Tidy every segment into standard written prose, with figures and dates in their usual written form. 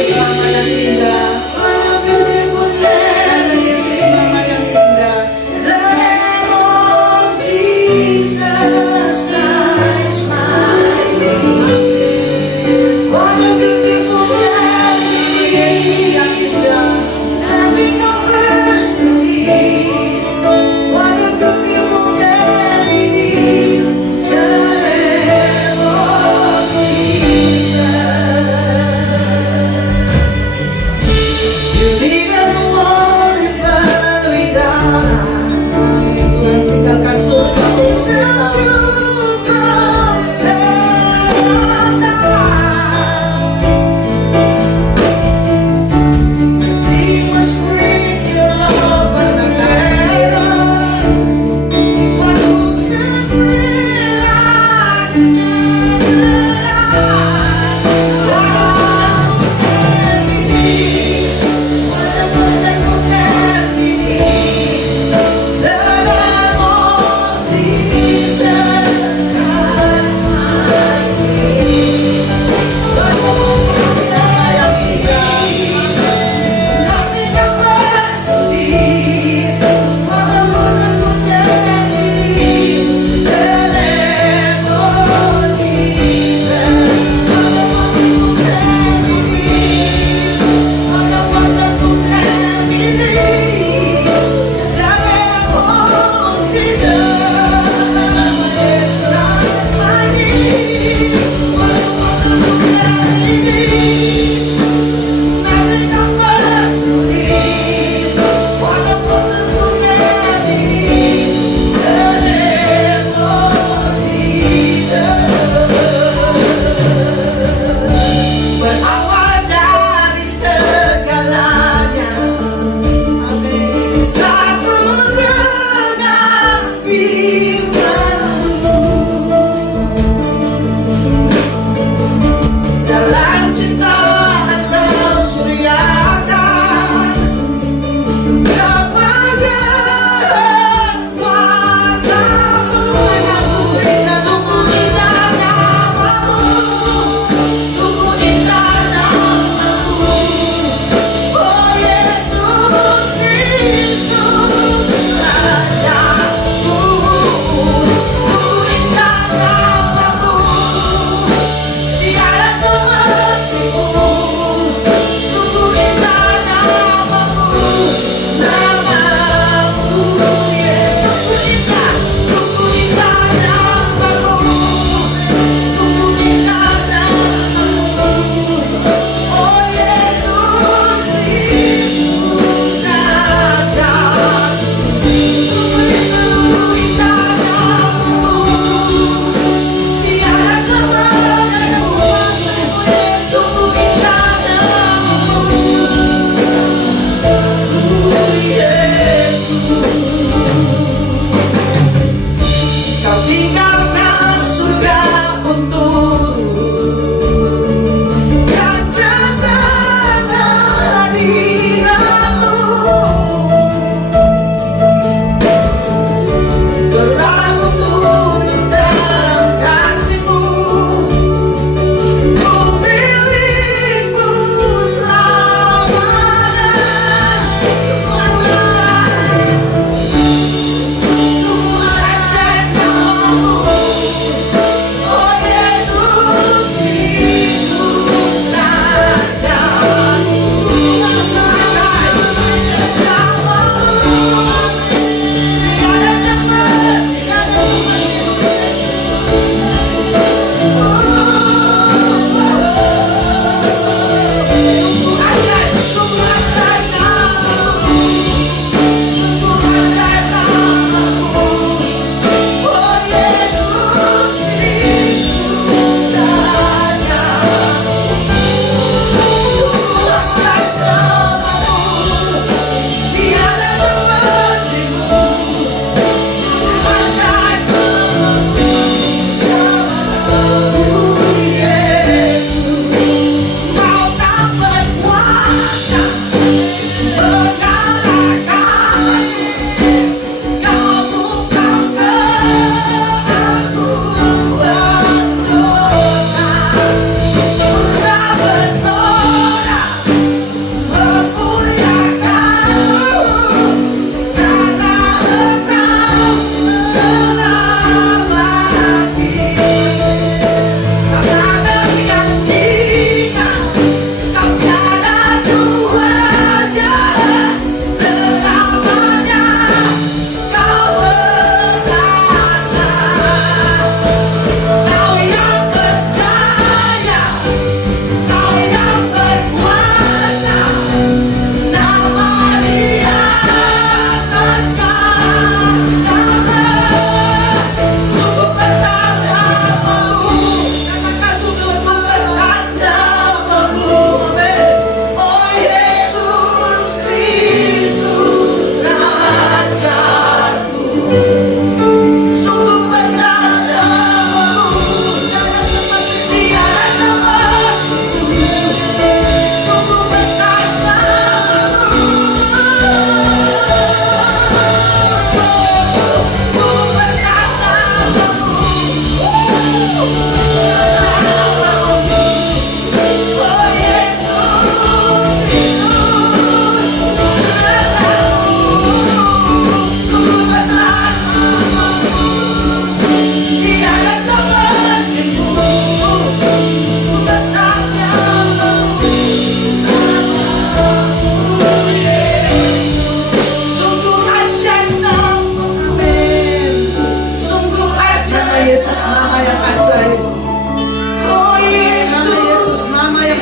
Yesus, nama yang indah. What a beautiful name. Nama Yesus, nama yang indah. The name of Jesus Christ, my King. What a beautiful name. Nama Yesus yang indah. Nothing compares to this. What a beautiful name it is. The name of Jesus.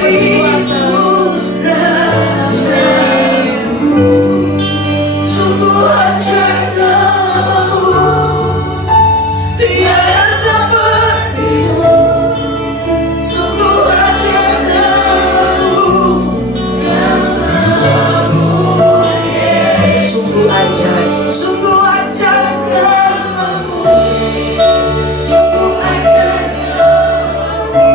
Yesus Raja. Sungguh ajaib namamu, tiada sepertimu. Sungguh ajaib namamu, sungguh ajaib, sungguh ajaib namamu, sungguh ajaib namamu.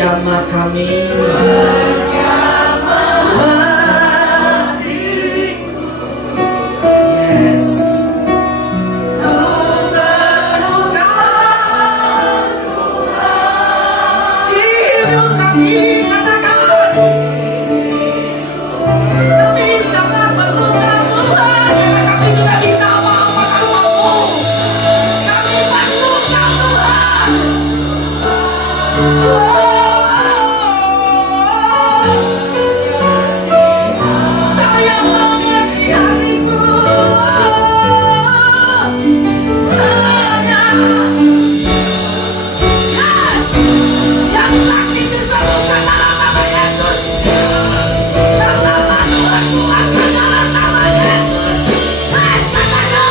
Jamah kami, yes. Ku perlukan hidup kami, katakan kami sangat perlukan Tuhan, karena kami tidak bisa apa-apa tanpamu. Kami perlukan Tuhan. Kau yang mengerti hatiku, yang sakit disembuhkan dalam nama Yesus. Yang nama Tuhan kuatkan dalam nama Yesus. Yes, katakan.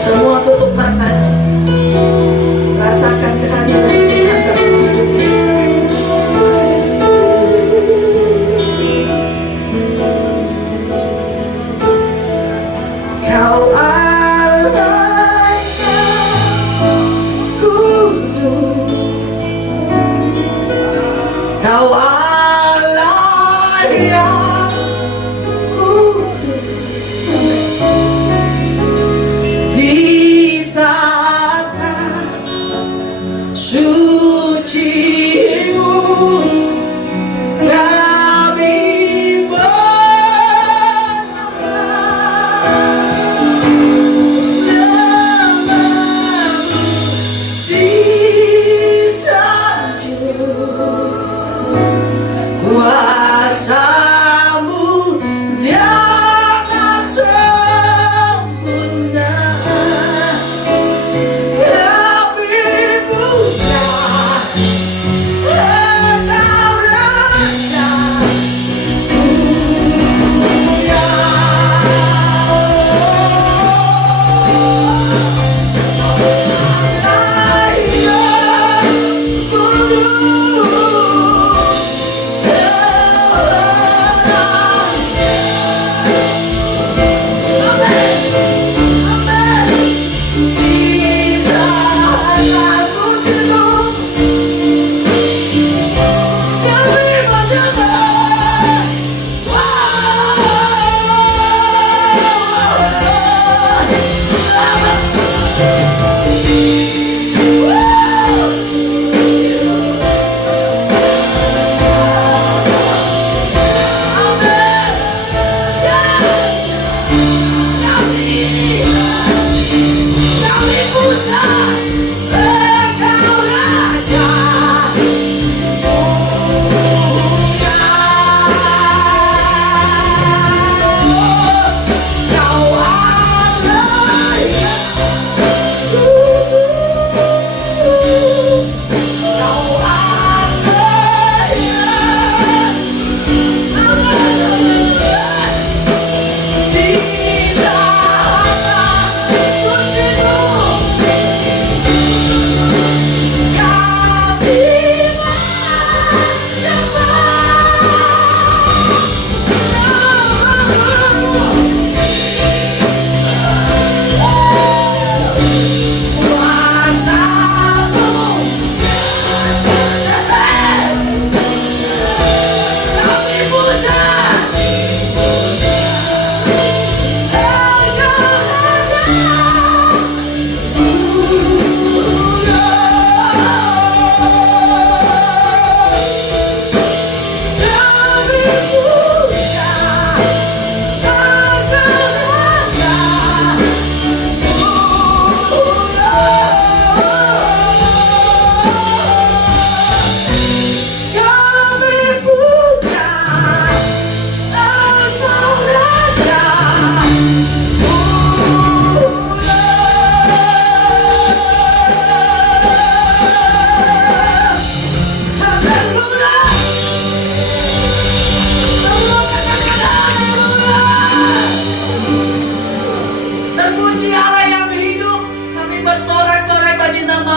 Semua tutup mata, rasakan kehadiran Tuhan dalam hidupmu. Kau Allah yang kudus, Kau Allah yang kudus. Di tanah suci-Mu kami menyembah. Nama-Mu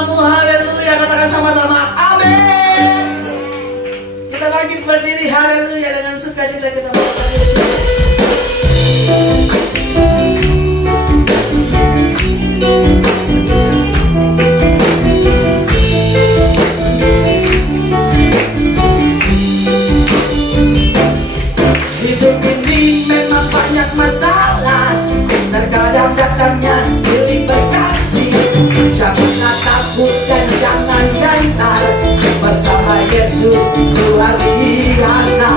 namamu, haleluya. Katakan sama-sama, amin. Kita bangkit berdiri, haleluya. Dengan sukacita kita mengatakan Yesus. Hidup ini memang banyak masalah, terkadang datangnya silih berganti. Janganlah takut dan jangan gentar, bersama Yesus luar biasa.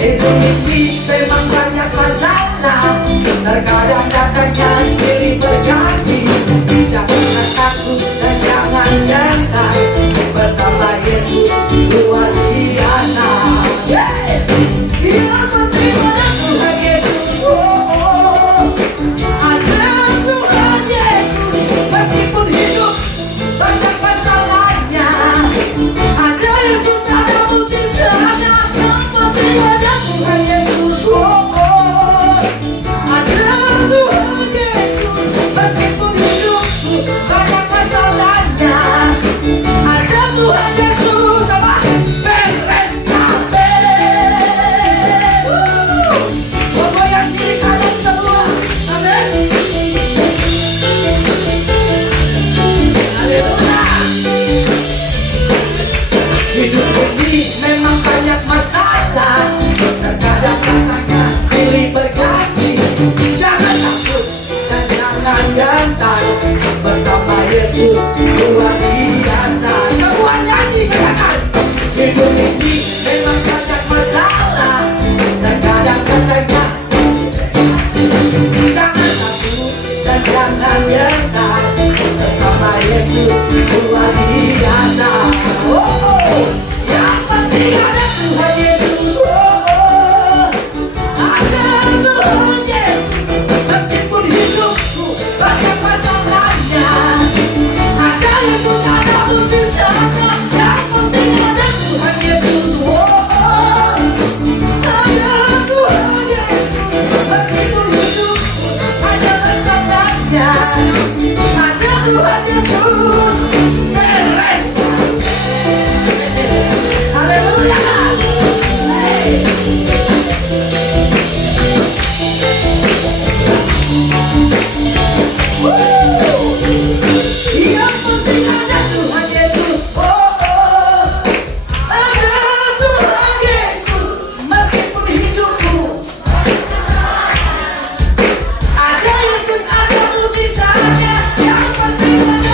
Hidup ini memang banyak masalah, terkadang datangnya silih berganti. Janganlah takut dan jangan gentar, bersama Yesus luar biasa. Yang penting ada Tuhan Yesus, ada Tuhan Yesus. Meskipun hidup banyak masalahnya, ada Yesus, ada mujizatnya. Yang penting ada Tuhan Yesus, ada Tuhan Yesus. Meskipun hidup banyak masalahnya, ada Tuhan Yesus. Sama beres kabeh. Goyang diri kanan semua, amin. Haleluya. Hidup ini memang banyak masalah, terkadang datangnya silih berganti. Jangan takut dan jangan gentar, bersama Yesus luar biasa. Semua nyanyi, katakan. Hidup ini memang banyak masalah, terkadang datangnya. Jangan takut dan jangan gentar, bersama Yesus luar biasa. Yang penting ada Tuhan Yesus, ada Tuhan Yesus. Meskipun hidupku banyak masalahnya, ada Yesus, ada mujizatnya. Yang penting ada Tuhan Yesus, ada Tuhan Yesus. Meskipun hidupku ada masalahnya, ada Tuhan Yesus. Beres. Haleluya. Hey. Yang penting ada Tuhan Yesus, ada Tuhan Yesus. Meskipun hidupku ada Yesus, ada mujizatnya. Yang penting ada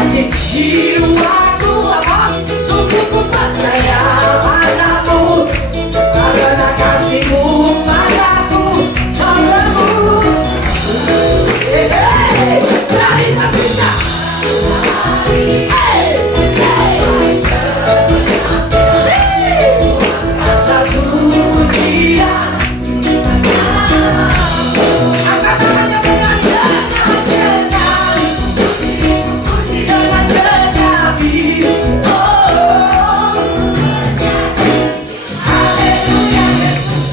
kasih jiwaku apa? Sungguh ku percaya padamu, karena kasihmu padaku kau tembus. Dari kita. Lagu pujian, angkat tangannya dengan dengar-dengar, jangan kecapi. Oh, haleluya Yesus.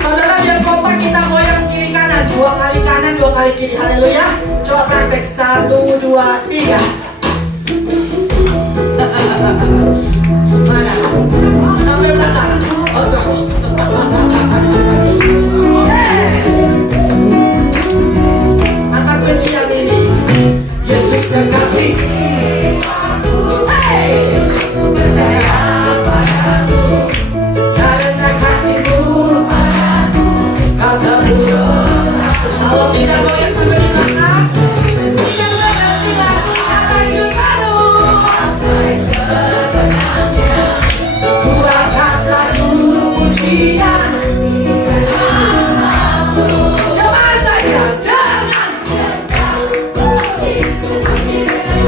Saudara, biar kompak kita goyang kiri kanan, 2 kali kanan 2 kali kiri. Haleluya. Coba praktek 1, 2, 3. Mana? Sampai belakang. Oh, tuh. Angkat pujian ini. Yesus kekasih. Karena kasihmu kau tembus. Kalau tidak goyang sampai di belakang, tidak berarti lagu akan juga terus. Ku angkat lagu pujian, coba saja dengan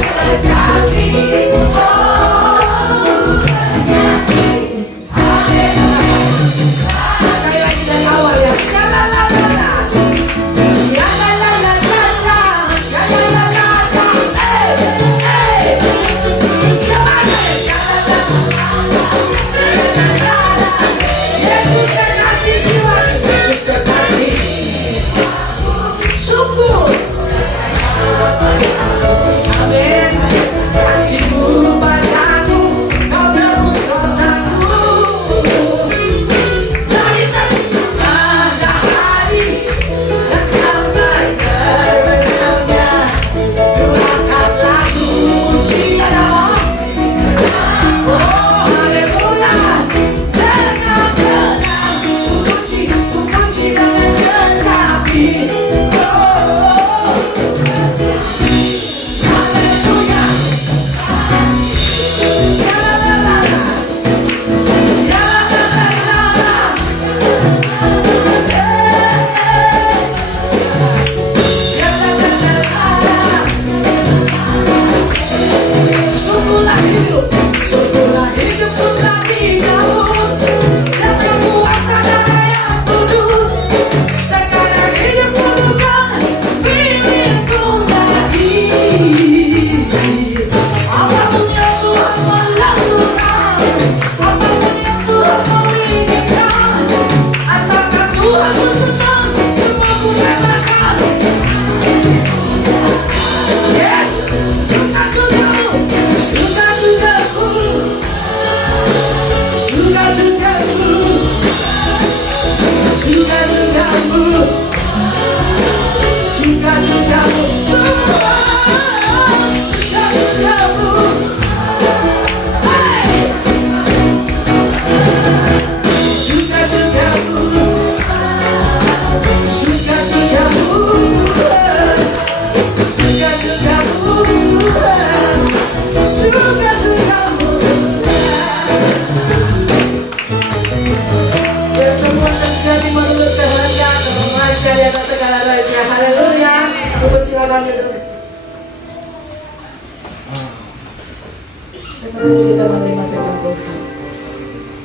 sekali lagi dari awal ya. Shalalalala. Yesus kekasih jiwa, Yesus kekasih sungguh. Amin. Kasihmu padaku kau tebus dosaku. Dari matahari dan sampai terbenamnya, ku angkat lagu pujian Allah. Oh, haleluya. Tenang-tenang ku puji dengan kecapi. Oh, haleluya. Shalalalala. Shalalalala. Shalalalala. Sungguhlah hidupku telah digabung dengan kuasa darah yang kudus. Sekarang hidupku bukan milikku lagi. Apapun yang Tuhan melakukan, apapun yang Tuhan menginginkan, asalkan Tuhan bersenang, semua ku relakan. Yes, suka-sukamu, suka-sukaku, suka-sukamu, suka-sukamu, suka-sukamu, suka-sukamu. Hey! Suka-sukamu, suka-sukamu, suka-sukamu, suka-sukamu. Ya, semua terjadi menurut kehendak Raja di atas segala raja. Haleluya. Ibu silakan duduk. Sekarang ini kita menerima firman Tuhan.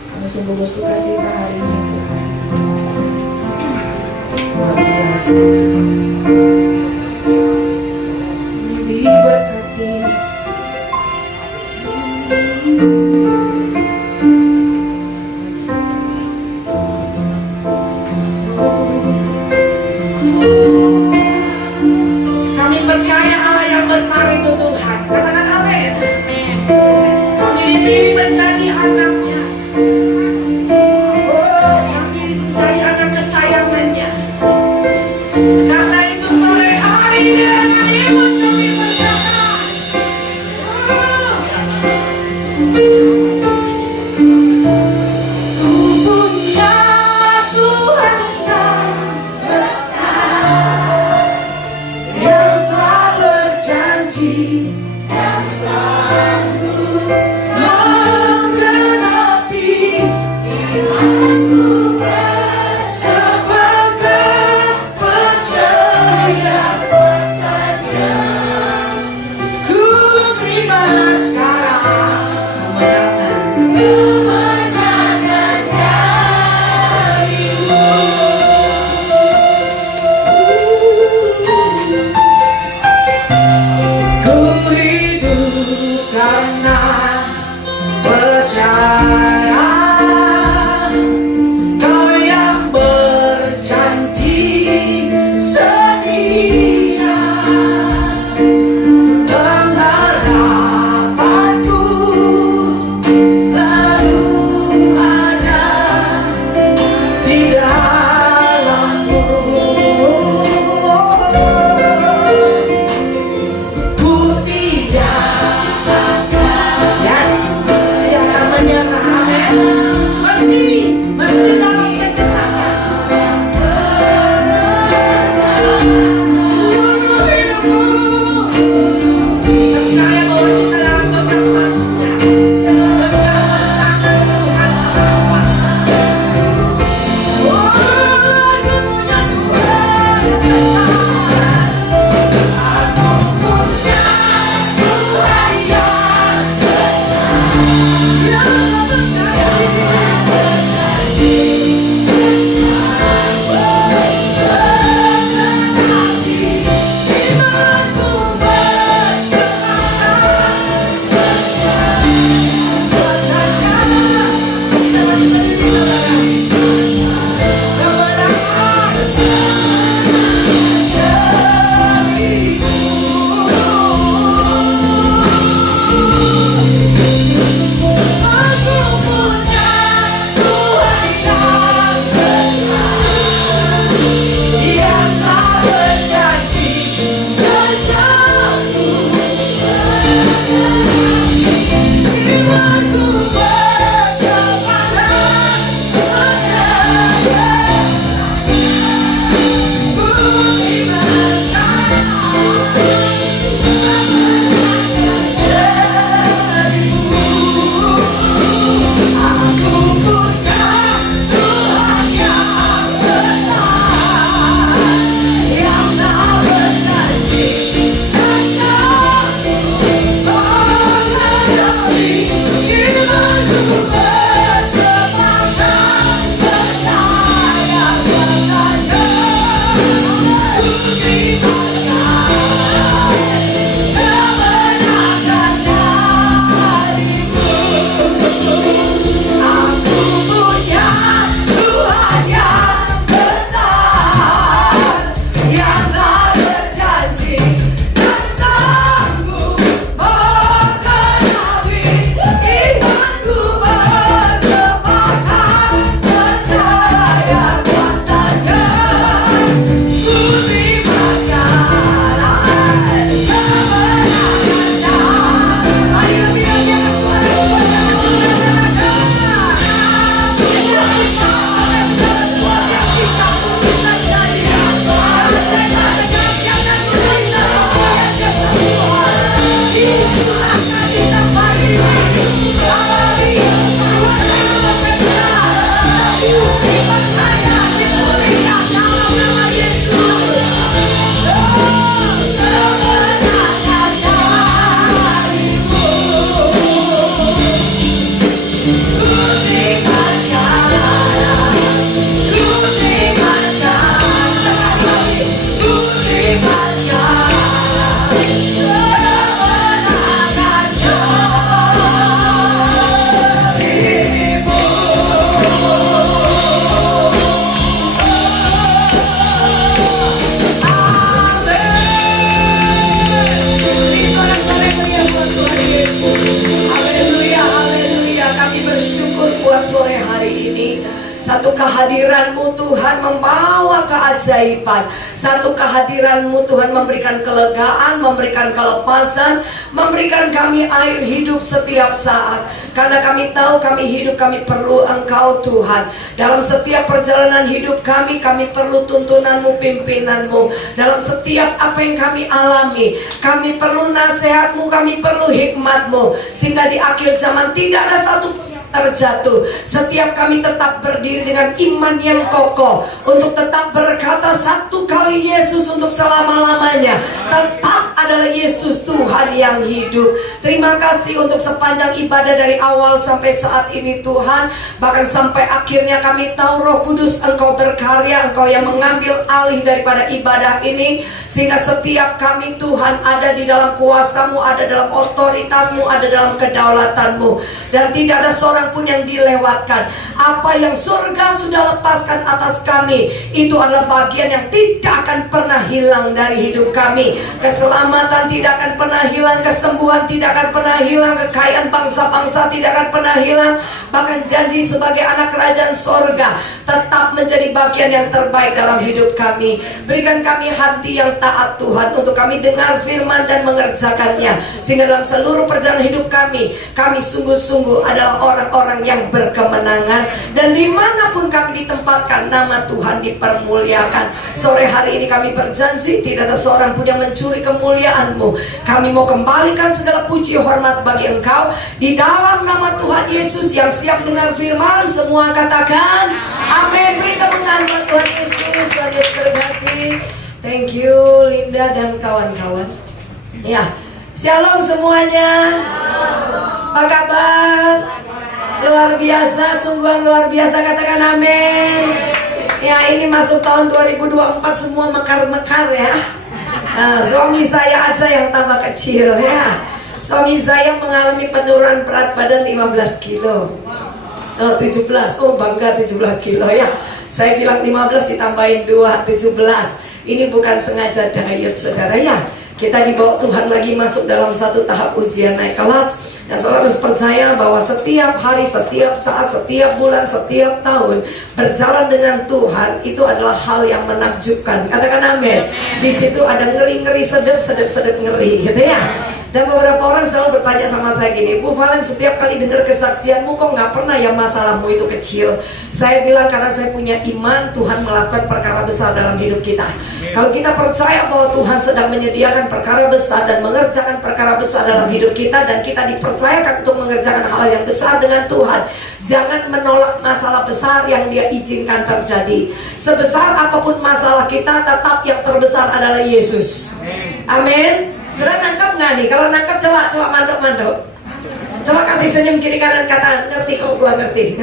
Kami sungguh bersuka cita hari ini Tuhan. Luar biasa. Ini diberkati. Kami percaya Allah yang besar itu Tuhan. Katakan amin. Kami dipilih menjadi anaknya. Oh, kami menjadi anak kesayangannya. Karena itu sore Satu kehadiran-Mu Tuhan membawa keajaiban. Satu kehadiran-Mu Tuhan memberikan kelegaan, memberikan kelepasan, memberikan kami air hidup setiap saat. Karena kami tahu kami hidup, kami perlu Engkau Tuhan. Dalam setiap perjalanan hidup kami perlu tuntunan-Mu, pimpinan-Mu. Dalam setiap apa yang kami alami, kami perlu nasihat-Mu, kami perlu hikmat-Mu. Sehingga di akhir zaman tidak ada satu terjatuh. Setiap kami tetap berdiri dengan iman yang kokoh untuk tetap berkata satu kali Yesus untuk selama-lamanya. Tetap adalah Yesus Tuhan yang hidup. Terima kasih untuk sepanjang ibadah dari awal sampai saat ini Tuhan. Bahkan sampai akhirnya kami tahu Roh Kudus Engkau berkarya, Engkau yang mengambil alih daripada ibadah ini. Sehingga setiap kami Tuhan ada di dalam kuasa-Mu, ada dalam otoritas-Mu, ada dalam kedaulatan-Mu. Dan tidak ada seorang pun yang dilewatkan. Apa yang surga sudah lepaskan atas kami, itu adalah bagian yang tidak akan pernah hilang dari hidup kami. Keselamatan tidak akan pernah hilang, kesembuhan tidak akan pernah hilang, kekayaan bangsa-bangsa tidak akan pernah hilang. Bahkan janji sebagai anak kerajaan surga tetap menjadi bagian yang terbaik dalam hidup kami. Berikan kami hati yang taat Tuhan, untuk kami dengar firman dan mengerjakannya. Sehingga dalam seluruh perjalanan hidup kami sungguh-sungguh adalah orang-orang yang berkemenangan. Dan dimanapun kami ditempatkan, nama Tuhan dipermuliakan. Sore hari ini kami berjanji tidak ada seorang pun yang mencuri kemuliaan-Mu. Kami mau kembalikan segala puji hormat bagi Engkau. Di dalam nama Tuhan Yesus yang siap dengar firman, semua katakan amin. Beri tepukan buat Tuhan Yesus. Tuhan Yesus berkati. Thank you Linda dan kawan-kawan. Ya, shalom semuanya. Apa kabar? Luar biasa, sungguh luar biasa, katakan amin. Ya, ini masuk tahun 2024 semua mekar-mekar ya. Suami saya aja yang tambah kecil ya. Suami saya mengalami penurunan berat badan 15 kilo. 17, oh bangga 17 kilo ya. Saya bilang 15 ditambahin 2, 17. Ini bukan sengaja diet saudara ya. Kita dibawa Tuhan lagi masuk dalam satu tahap ujian naik kelas. Dan saudara harus percaya bahwa setiap hari, setiap saat, setiap bulan, setiap tahun berjalan dengan Tuhan itu adalah hal yang menakjubkan. Katakan amin. Di situ ada ngeri-ngeri, sedep ngeri gitu ya. Dan beberapa orang selalu bertanya sama saya gini, Bu Valen, setiap kali dengar kesaksianmu kok nggak pernah ya masalahmu itu kecil. Saya bilang karena saya punya iman, Tuhan melakukan perkara besar dalam hidup kita. Kalau kita percaya bahwa Tuhan sedang menyediakan perkara besar dan mengerjakan perkara besar dalam hidup kita, dan kita dipercayakan untuk mengerjakan hal yang besar dengan Tuhan, jangan menolak masalah besar yang Dia izinkan terjadi. Sebesar apapun masalah kita, tetap yang terbesar adalah Yesus. Amin. Sudah nangkap nggak nih? Kalau nangkap coba mandok. Coba kasih senyum kiri kanan, kata ngerti kok, gua ngerti.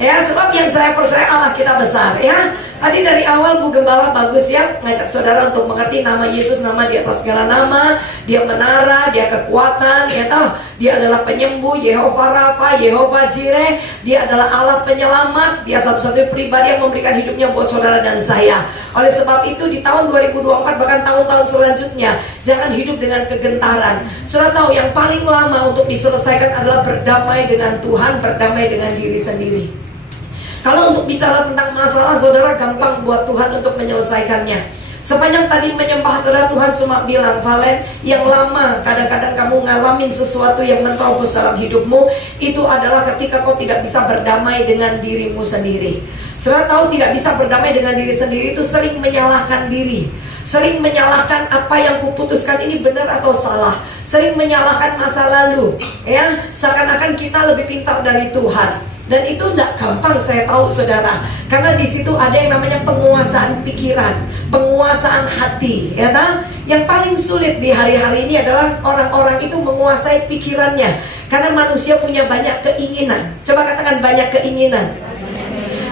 Ya, sebab yang saya percaya Allah kita besar ya. Tadi dari awal Bu Gembala bagus ya ngajak saudara untuk mengerti nama Yesus, nama di atas segala nama. Dia menara, dia kekuatan, ya tahu. Dia adalah penyembuh, Yehova Rafa, Yehova Jireh. Dia adalah Allah penyelamat. Dia satu-satunya pribadi yang memberikan hidupnya buat saudara dan saya. Oleh sebab itu di tahun 2024 bahkan tahun-tahun selanjutnya, jangan hidup dengan kegentaran. Saudara tahu yang paling lama untuk diselesaikan adalah berdamai dengan Tuhan, berdamai dengan diri sendiri. Kalau untuk bicara tentang masalah, saudara gampang buat Tuhan untuk menyelesaikannya. Sepanjang tadi menyembah saudara, Tuhan cuma bilang, Valen, yang lama kadang-kadang kamu ngalamin sesuatu yang menerobos dalam hidupmu, itu adalah ketika kau tidak bisa berdamai dengan dirimu sendiri. Saudara tahu tidak bisa berdamai dengan diri sendiri itu sering menyalahkan diri, sering menyalahkan apa yang kuputuskan ini benar atau salah, sering menyalahkan masa lalu, ya seakan-akan kita lebih pintar dari Tuhan. Dan itu tidak gampang, saya tahu saudara, karena di situ ada yang namanya penguasaan pikiran, penguasaan hati, ya tak? Yang paling sulit di hari-hari ini adalah orang-orang itu menguasai pikirannya, karena manusia punya banyak keinginan. Coba katakan banyak keinginan.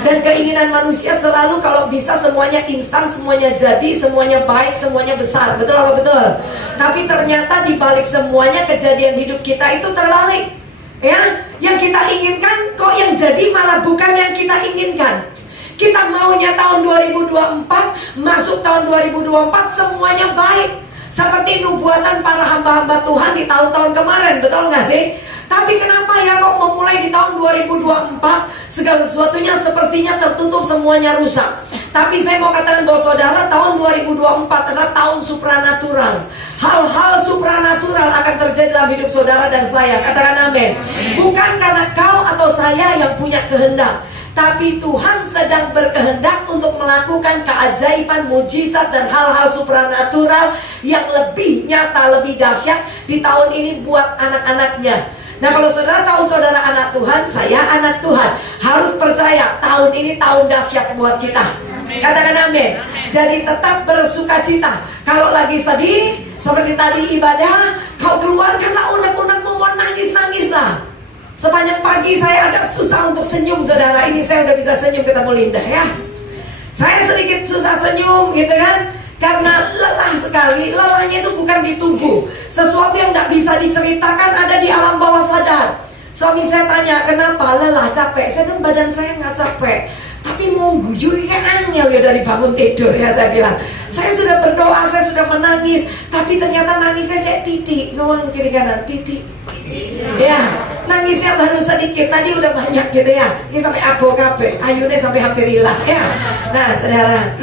Dan keinginan manusia selalu kalau bisa semuanya instan, semuanya jadi, semuanya baik, semuanya besar. Betul apa betul? Tapi ternyata di balik semuanya kejadian hidup kita itu terbalik. Ya, yang kita inginkan kok yang jadi malah bukan yang kita inginkan. Kita maunya tahun 2024, masuk tahun 2024 semuanya baik, seperti nubuatan para hamba-hamba Tuhan di tahun-tahun kemarin, betul nggak sih? Tapi kenapa ya kok memulai di tahun 2024 segala sesuatunya sepertinya tertutup, semuanya rusak. Tapi saya mau katakan bahwa saudara, tahun 2024 adalah tahun supranatural. Hal-hal supranatural akan terjadi dalam hidup saudara dan saya. Katakan amin. Bukan karena kau atau saya yang punya kehendak, tapi Tuhan sedang berkehendak untuk melakukan keajaiban, mujizat, dan hal-hal supranatural yang lebih nyata, lebih dahsyat di tahun ini buat anak-anaknya. Nah, kalau saudara tahu saudara anak Tuhan, saya anak Tuhan, harus percaya tahun ini tahun dahsyat buat kita. Katakan amin. Jadi tetap bersukacita. Kalau lagi sedih, seperti tadi ibadah, kau keluarkanlah unek-unekmu, mau nangis-nangis lah. Sepanjang pagi saya agak susah untuk senyum, saudara. Ini saya udah bisa senyum ketemu Linda ya. Saya sedikit susah senyum gitu kan, karena lelah sekali. Lelahnya itu bukan di tubuh, sesuatu yang tidak bisa diceritakan ada di alam bawah sadar. Suami saya tanya, kenapa lelah, capek? Saya bilang, badan saya nggak capek, tapi mau guyu kayak angel ya dari bangun tidur ya. Saya bilang, saya sudah berdoa, saya sudah menangis, tapi ternyata nangisnya cek titik, ngomong kiri kanan titik. Ya, nangisnya baru sedikit, tadi udah banyak gitu ya. Ini sampai abo kabeh, ayune sampai hampir hilang ya. Nah, saudara,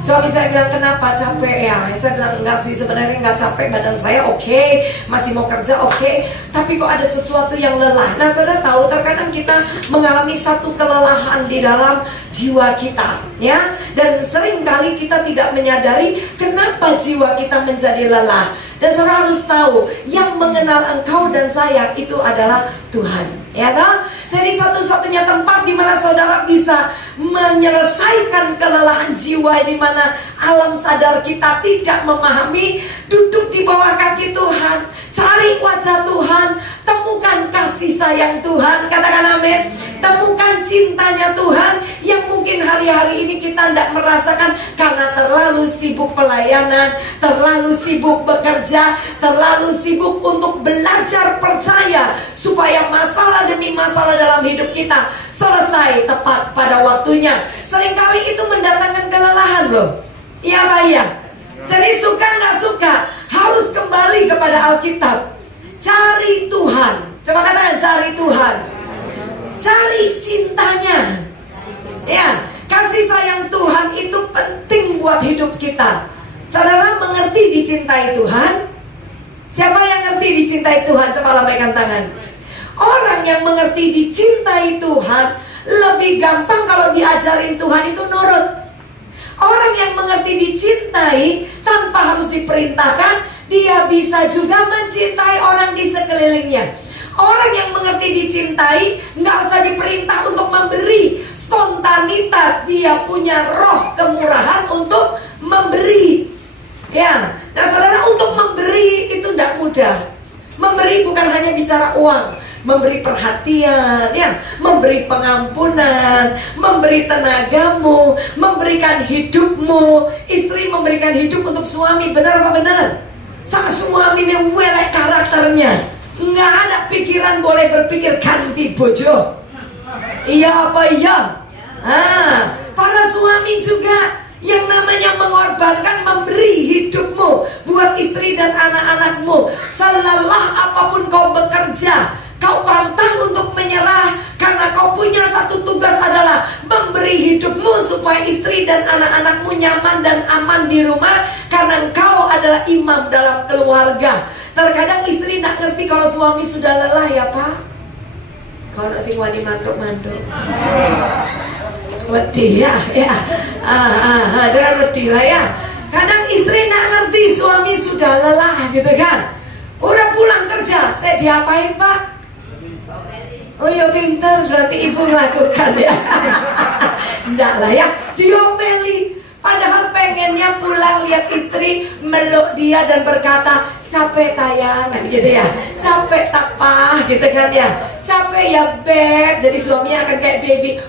suami saya bilang, kenapa capek ya? Saya bilang, enggak sih, sebenarnya enggak capek, badan saya oke, masih mau kerja oke, tapi kok ada sesuatu yang lelah. Nah, saudara tahu, terkadang kita mengalami satu kelelahan di dalam jiwa kita ya, dan sering kali kita tidak menyadari kenapa jiwa kita menjadi lelah. Dan saudara harus tahu, yang mengenal engkau dan saya itu adalah Tuhan, ya kan? Jadi satu-satunya tempat di mana saudara bisa menyelesaikan kelelahan jiwa, di mana alam sadar kita tidak memahami, duduk di bawah kaki Tuhan, cari wajah Tuhan, temukan kasih sayang Tuhan. Katakan amin. Temukan cintanya Tuhan yang mungkin hari-hari ini kita tidak merasakan karena terlalu sibuk pelayanan, terlalu sibuk bekerja, terlalu sibuk untuk belajar percaya supaya masalah demi masalah dalam hidup kita selesai tepat pada waktunya. Seringkali itu mendatangkan kelelahan loh. Iya Pak ya. Jadi suka nggak suka harus kembali kepada Alkitab. Cari Tuhan. Coba katakan, cari Tuhan. Cari cintanya. Ya, kasih sayang Tuhan itu penting buat hidup kita. Saudara mengerti dicintai Tuhan? Siapa yang ngerti dicintai Tuhan? Coba lambaikan tangan. Orang yang mengerti dicintai Tuhan lebih gampang kalau diajarin Tuhan itu nurut. Orang yang mengerti dicintai tanpa harus diperintahkan, dia bisa juga mencintai orang di sekelilingnya. Orang yang mengerti dicintai nggak usah diperintah untuk memberi, spontanitas, dia punya roh kemurahan untuk memberi. Ya, nah saudara, untuk memberi itu tidak mudah. Memberi bukan hanya bicara uang, memberi perhatian, ya, memberi pengampunan, memberi tenagamu, memberikan hidupmu. Istri memberikan hidup untuk suami, benar apa benar? Sang suami yang welek karakternya, nggak ada pikiran boleh berpikir ganti bojo. Iya apa iya? Para suami juga yang namanya mengorbankan, memberi hidupmu buat istri dan anak-anakmu. Selelah apapun kau bekerja, kau pantang untuk menyerah, karena kau punya satu tugas adalah memberi hidupmu supaya istri dan anak-anakmu nyaman dan aman di rumah, karena engkau adalah imam dalam keluarga. Terkadang istri tidak ngerti kalau suami sudah lelah ya Pak. Kalau nak sing wani mantuk-mantuk. Wedi ya. Jangan wedi lah ya. Kadang istri tidak ngerti suami sudah lelah gitu kan. Udah pulang kerja, saya diapain Pak? Oh ya pintar, berarti ibu melakukan ya. Enggak lah ya, diomeli. Padahal pengennya pulang lihat istri, meluk dia dan berkata, capek tayang, gitu ya. Capek tak Pak, gitu kan ya. Capek ya Beb, jadi suaminya akan kayak baby,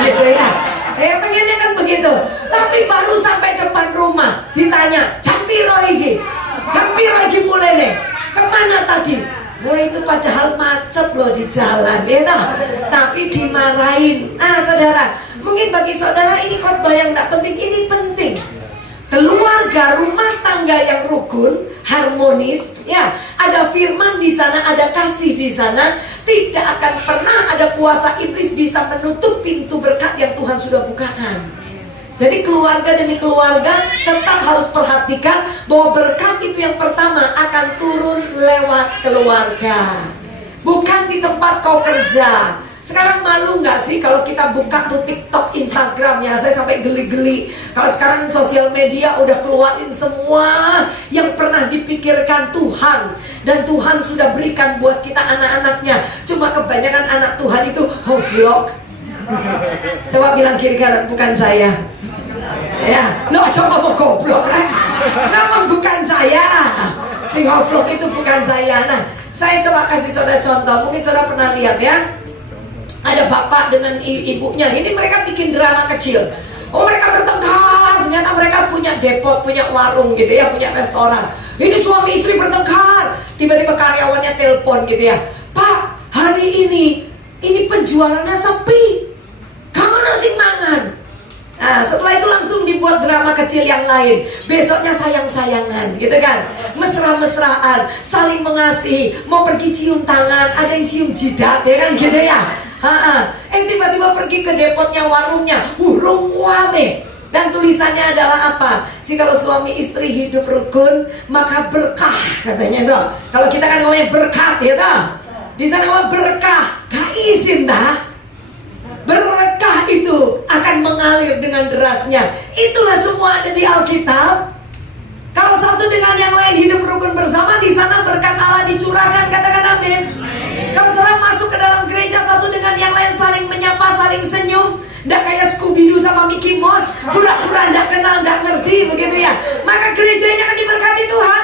gitu ya. Pengennya kan begitu. Tapi baru sampai depan rumah, ditanya, jam piro iki? Jam piro iki mulai nih? Kemana tadi? Wah itu padahal macet loh di jalan ya toh? Tapi dimarahin. Nah saudara, mungkin bagi saudara ini khotbah yang tidak penting, ini penting. Keluarga, rumah tangga yang rukun, harmonis, ya, ada firman di sana, ada kasih di sana, tidak akan pernah ada kuasa iblis bisa menutup pintu berkat yang Tuhan sudah bukakan. Jadi keluarga demi keluarga tetap harus perhatikan bahwa berkat itu yang pertama akan turun lewat keluarga, bukan di tempat kau kerja. Sekarang malu nggak sih kalau kita buka tuh TikTok, Instagram ya? Saya sampai geli-geli. Kalau sekarang sosial media udah keluarin semua yang pernah dipikirkan Tuhan, dan Tuhan sudah berikan buat kita anak-anaknya. Cuma kebanyakan anak Tuhan itu vlog. Coba bilang kiri kanan, bukan saya. Ya, no, coba mau goblok kan? Memang bukan saya. Si vlog itu bukan saya. Nah, saya coba kasih saudara contoh. Mungkin saudara pernah lihat ya. Ada bapak dengan ibunya, ini mereka bikin drama kecil. Oh, mereka bertengkar, ternyata mereka punya depot, punya warung gitu ya, punya restoran. Ini suami istri bertengkar. Tiba-tiba karyawannya telepon gitu ya, Pak, hari ini penjualannya sepi, kangen sing mangan. Nah, setelah itu langsung dibuat drama kecil yang lain. Besoknya sayang-sayangan gitu kan, mesra-mesraan, saling mengasihi, mau pergi cium tangan, ada yang cium jidat ya kan gitu ya. Tiba-tiba pergi ke depotnya, warungnya, rame. Dan tulisannya adalah apa? Jikalau suami istri hidup rukun, maka berkah katanya tuh. Kalau kita kan ngomongnya berkat ya tuh. Di sana ngomong berkah, kaisin dah. Berkah itu akan mengalir dengan derasnya. Itulah semua ada di Alkitab. Kalau satu dengan yang lain hidup rukun bersama, di sana berkat Allah dicurahkan, katakan amin. Kalau saudara masuk ke dalam gereja, satu dengan yang lain saling menyapa, saling senyum, nggak kayak Scooby-Doo sama Mickey Mouse, pura-pura nggak kenal, nggak ngerti begitu ya, maka gereja ini akan diberkati Tuhan.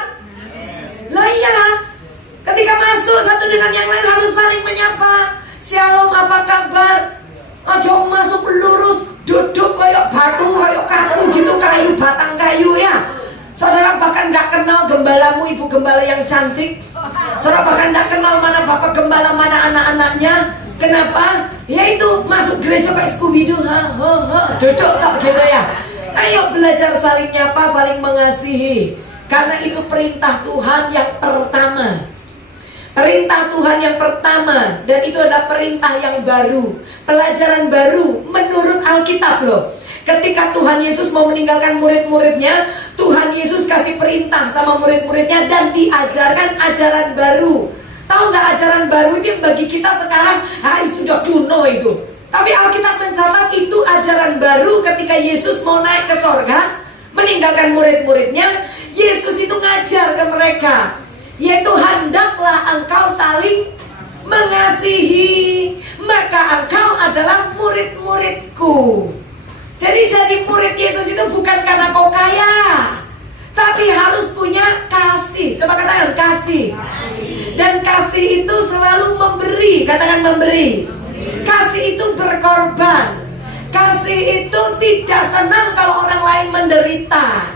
Lah iya, ketika masuk satu dengan yang lain harus saling menyapa. Shalom, apa kabar? Ojo masuk lurus, duduk kayak batu, kayak kaku gitu, kayu, batang kayu ya. Saudara bahkan gak kenal gembalamu, ibu gembala yang cantik. Saudara bahkan gak kenal mana bapak gembala, mana anak-anaknya. Kenapa? Yaitu masuk gereja kayak Scooby-Doo, duduk tak gitu ya. Ayo belajar saling nyapa, saling mengasihi. Karena itu perintah Tuhan yang pertama. Perintah Tuhan yang pertama, dan itu adalah perintah yang baru, pelajaran baru menurut Alkitab loh. Ketika Tuhan Yesus mau meninggalkan murid-muridnya, Tuhan Yesus kasih perintah sama murid-muridnya dan diajarkan ajaran baru. Tahu nggak ajaran baru itu yang bagi kita sekarang sudah kuno itu. Tapi Alkitab mencatat itu ajaran baru ketika Yesus mau naik ke sorga, meninggalkan murid-muridnya. Yesus itu ngajar ke mereka, yaitu hendaklah engkau saling mengasihi, maka engkau adalah murid-muridku. Jadi murid Yesus itu bukan karena kau kaya, tapi harus punya kasih. Coba katakan kasih. Dan kasih itu selalu memberi. Katakan memberi. Kasih itu berkorban. Kasih itu tidak senang kalau orang lain menderita.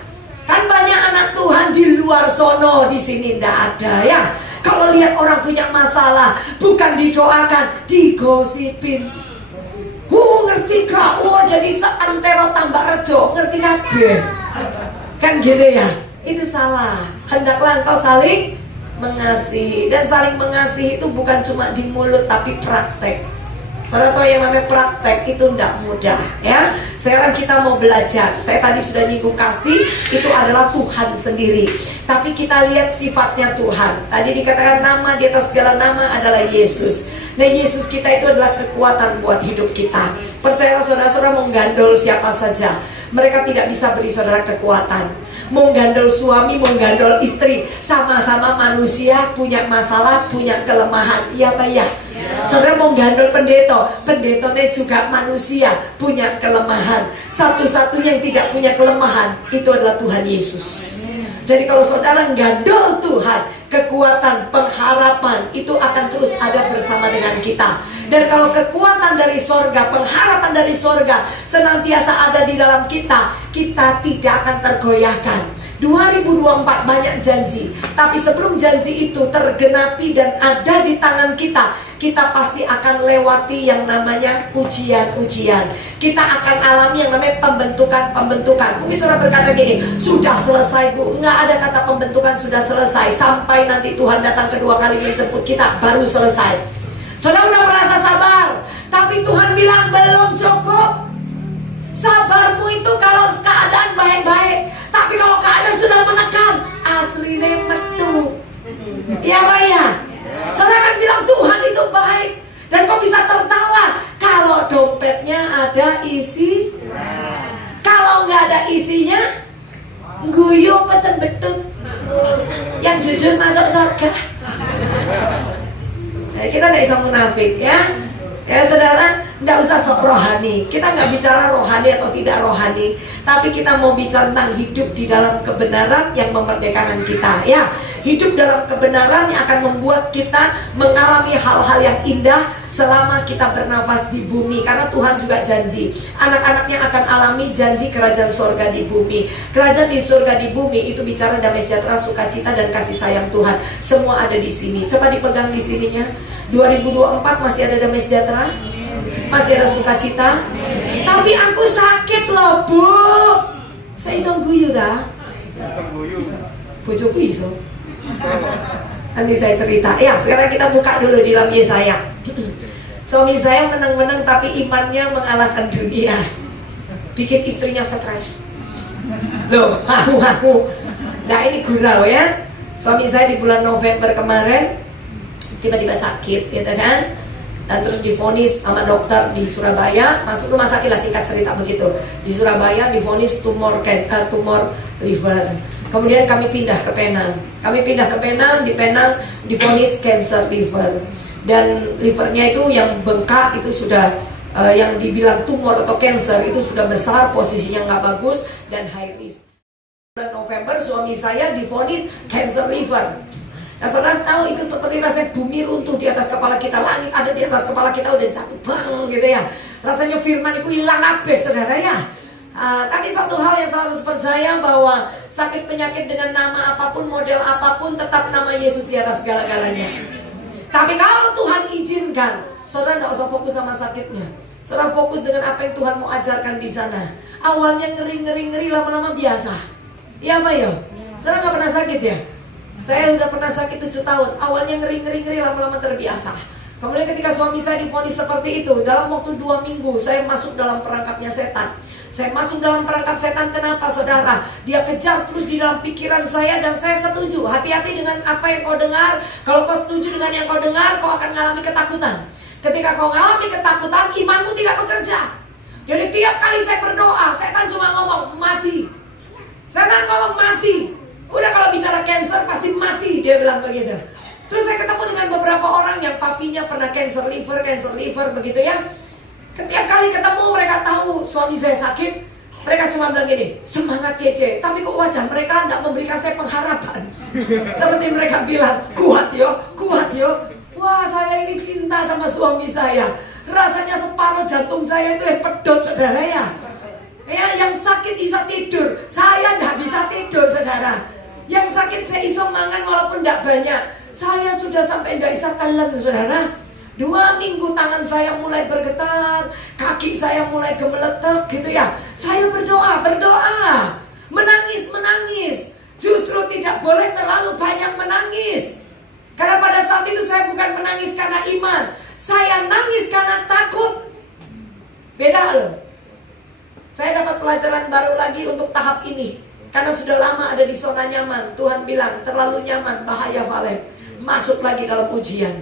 Kan banyak anak Tuhan di luar sono, di sini ndak ada ya. Kalau lihat orang punya masalah, bukan didoakan, digosipin. Ngerti gak? Jadi seantero tambah rejo, ngerti gak? Kan gitu ya. Itu salah. Hendaklah engkau saling mengasihi. Dan saling mengasihi itu bukan cuma di mulut, tapi praktek. Saudara tahu yang namanya praktek itu tidak mudah ya. Sekarang kita mau belajar. Saya tadi sudah nyinggung kasih, itu adalah Tuhan sendiri. Tapi kita lihat sifatnya Tuhan. Tadi dikatakan nama di atas segala nama adalah Yesus. Nah, Yesus kita itu adalah kekuatan buat hidup kita. Percayalah saudara-saudara, mau gandol siapa saja, mereka tidak bisa beri saudara kekuatan. Mau gandol suami, mau gandol istri, sama-sama manusia, punya masalah, punya kelemahan. Iya Pak ya? Saudara mau gandol pendetanya juga manusia, punya kelemahan. Satu-satunya yang tidak punya kelemahan itu adalah Tuhan Yesus. Jadi kalau saudara gandol Tuhan, kekuatan, pengharapan itu akan terus ada bersama dengan kita. Dan kalau kekuatan dari sorga, pengharapan dari sorga senantiasa ada di dalam kita, kita tidak akan tergoyahkan. 2024 banyak janji, tapi sebelum janji itu tergenapi dan ada di tangan kita, kita pasti akan lewati yang namanya ujian-ujian. Kita akan alami yang namanya pembentukan. Mungkin saudara berkata gini, sudah selesai Bu. Nggak ada kata pembentukan sudah selesai. Sampai nanti Tuhan datang kedua kali menjemput kita, baru selesai. Saudara udah merasa sabar, tapi Tuhan bilang belum cukup. Sabarmu itu kalau keadaan baik-baik, tapi kalau keadaan sudah menekan, aslinya metu. Ya Pak ya. Saudara kan bilang Tuhan itu baik, dan kok bisa tertawa kalau dompetnya ada isi. Kalau nggak ada isinya, guyu pecen betun. Yang jujur masuk surga. Kita nggak bisa munafik ya. Ya saudara, nggak usah sok rohani. Kita nggak bicara rohani atau tidak rohani, tapi kita mau bicara tentang hidup di dalam kebenaran yang memerdekakan kita. Ya, hidup dalam kebenaran yang akan membuat kita mengalami hal-hal yang indah selama kita bernafas di bumi. Karena Tuhan juga janji, anak-anaknya akan alami janji kerajaan surga di bumi. Kerajaan di surga di bumi itu bicara damai sejahtera, sukacita dan kasih sayang Tuhan. Semua ada di sini. Coba dipegang di sininya. 2024 masih ada damai sejahtera, masih ada sukacita. Tapi aku sakit loh Bu. Saya iso guyu dah. Bojoku iso. Nanti saya cerita. Ya, sekarang kita buka dulu di dalam Yesaya. Suami saya menang-menang tapi imannya mengalahkan dunia. Bikin istrinya stres. Loh, aku. Nah ini gurau ya. Suami saya di bulan November kemarin tiba-tiba sakit gitu kan, dan terus divonis sama dokter di Surabaya, masuk rumah sakit lah, singkat cerita begitu. Di Surabaya divonis tumor liver. Kemudian kami pindah ke Penang. Di Penang divonis cancer liver. Dan livernya itu yang bengkak itu sudah yang dibilang tumor atau cancer itu sudah besar, posisinya nggak bagus dan high risk. Bulan November suami saya divonis cancer liver. Nah saudara tahu itu seperti rasanya bumi runtuh di atas kepala kita, langit ada di atas kepala kita udah jatuh bang gitu ya. Rasanya firman itu hilang habis saudara ya. Tapi satu hal yang saya harus percaya bahwa sakit penyakit dengan nama apapun, model apapun, tetap nama Yesus di atas segala-galanya. Tapi kalau Tuhan izinkan, saudara tidak usah fokus sama sakitnya. Saudara fokus dengan apa yang Tuhan mau ajarkan di sana. Awalnya ngeri, lama-lama biasa. Iya Pak yo? Saudara nggak pernah sakit ya? Saya udah pernah sakit 7 tahun. Awalnya ngeri, lama-lama terbiasa. Kemudian ketika suami saya divonis seperti itu, dalam waktu 2 minggu saya masuk dalam perangkapnya setan. Saya masuk dalam perangkap setan. Kenapa saudara? Dia kejar terus di dalam pikiran saya, dan saya setuju. Hati-hati dengan apa yang kau dengar. Kalau kau setuju dengan yang kau dengar, kau akan mengalami ketakutan. Ketika kau mengalami ketakutan, imanmu tidak bekerja. Jadi tiap kali saya berdoa, setan cuma ngomong mati. Setan ngomong mati. Udah kalau bicara cancer pasti mati, dia bilang begitu. Terus saya ketemu dengan beberapa orang yang papinya pernah cancer liver begitu ya. Setiap kali ketemu mereka tahu suami saya sakit, mereka cuma bilang gini, semangat Cece. Tapi kok wajah mereka tidak memberikan saya pengharapan. Seperti mereka bilang, kuat yo. Wah saya ini cinta sama suami saya. Rasanya separuh jantung saya itu pedot saudara ya. Ya yang sakit bisa tidur, saya tidak bisa tidur saudara. Yang sakit saya iso mangan walaupun tidak banyak. Saya sudah sampai tidak bisa telan saudara. 2 minggu tangan saya mulai bergetar, kaki saya mulai gemeletek gitu ya. Saya berdoa, menangis. Justru tidak boleh terlalu banyak menangis. Karena pada saat itu saya bukan menangis karena iman, saya nangis karena takut. Beda loh. Saya dapat pelajaran baru lagi untuk tahap ini. Karena sudah lama ada di zona nyaman. Tuhan bilang terlalu nyaman, bahaya Valen. Masuk lagi dalam ujian.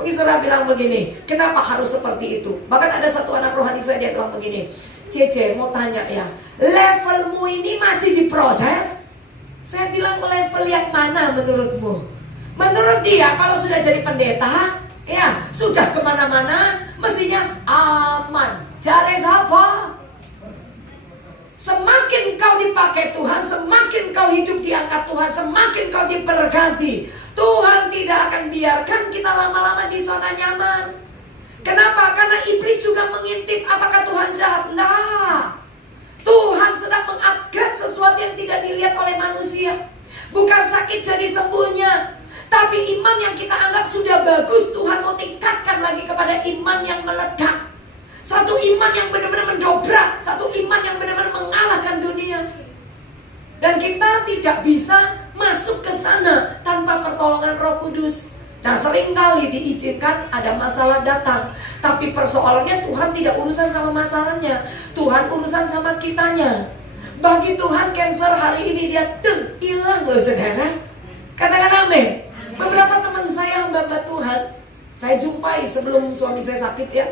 Mungkin saudara bilang begini, kenapa harus seperti itu? Bahkan ada satu anak rohani saya, dia bilang begini, Cece mau tanya ya, levelmu ini masih diproses? Saya bilang level yang mana menurutmu? Menurut dia kalau sudah jadi pendeta, ya sudah kemana-mana, mestinya aman. Jare siapa? Semakin kau dipakai Tuhan, semakin kau hidup diangkat Tuhan, semakin kau diberkati. Tuhan tidak akan biarkan kita lama-lama di zona nyaman. Kenapa? Karena iblis juga mengintip apakah Tuhan jahat. Nah, Tuhan sedang mengupgrade sesuatu yang tidak dilihat oleh manusia. Bukan sakit jadi sembuhnya, tapi iman yang kita anggap sudah bagus, Tuhan mau tingkatkan lagi kepada iman yang meledak. Satu iman yang benar-benar mendobrak, satu iman yang benar-benar mengalahkan dunia. Dan kita tidak bisa masuk ke sana tanpa pertolongan Roh Kudus. Nah, seringkali diizinkan ada masalah datang, tapi persoalannya Tuhan tidak urusan sama masalahnya, Tuhan urusan sama kitanya. Bagi Tuhan cancer hari ini dia hilang loh saudara. Katakan amin. Beberapa teman saya hamba Tuhan saya jumpai sebelum suami saya sakit ya,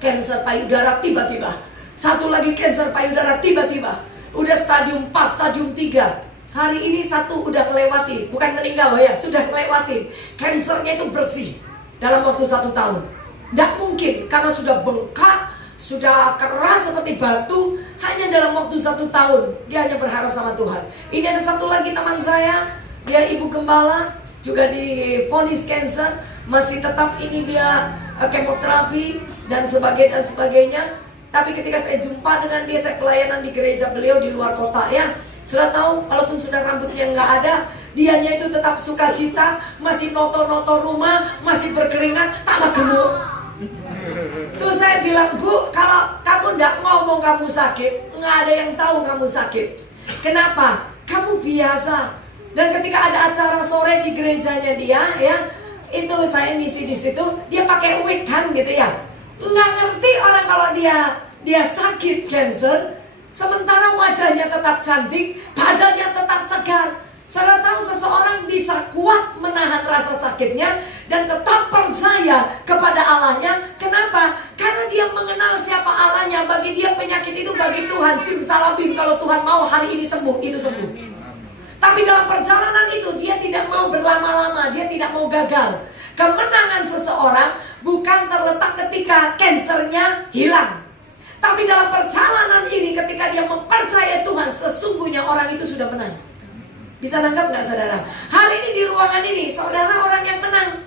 cancer payudara tiba-tiba. Satu lagi cancer payudara tiba-tiba. Udah stadium 4, stadium 3. Hari ini satu udah melewati, bukan meninggal loh ya, sudah melewati. Cancernya itu bersih dalam waktu 1 tahun. Tidak mungkin karena sudah bengkak, sudah keras seperti batu. Hanya dalam waktu 1 tahun dia hanya berharap sama Tuhan. Ini ada satu lagi teman saya, dia ibu gembala, juga divonis cancer, masih tetap ini dia kemoterapi dan sebagainya. Tapi ketika saya jumpa dengan dia, saya pelayanan di gereja beliau di luar kota ya. Sudah tahu, walaupun sudah rambutnya nggak ada, dianya itu tetap sukacita, masih noto-noto rumah, masih berkeringat, tambah gemuk. Tuh saya bilang, Bu, kalau kamu nggak ngomong kamu sakit, nggak ada yang tahu kamu sakit. Kenapa? Kamu biasa. Dan ketika ada acara sore di gerejanya dia, ya, itu saya ngisi di situ, dia pakai wig kan gitu ya. Nggak ngerti orang kalau dia sakit cancer. Sementara wajahnya tetap cantik, badannya tetap segar. Saudara tahu seseorang bisa kuat menahan rasa sakitnya dan tetap percaya kepada Allahnya. Kenapa? Karena dia mengenal siapa Allahnya. Bagi dia penyakit itu bagi Tuhan simsalabim. Kalau Tuhan mau hari ini sembuh, itu sembuh. Tapi dalam perjalanan itu dia tidak mau berlama-lama, dia tidak mau gagal. Kemenangan seseorang bukan terletak ketika kansernya hilang, tapi dalam perjalanan ini ketika dia mempercayai Tuhan, sesungguhnya orang itu sudah menang. Bisa nangkap gak saudara? Hari ini di ruangan ini, saudara orang yang menang.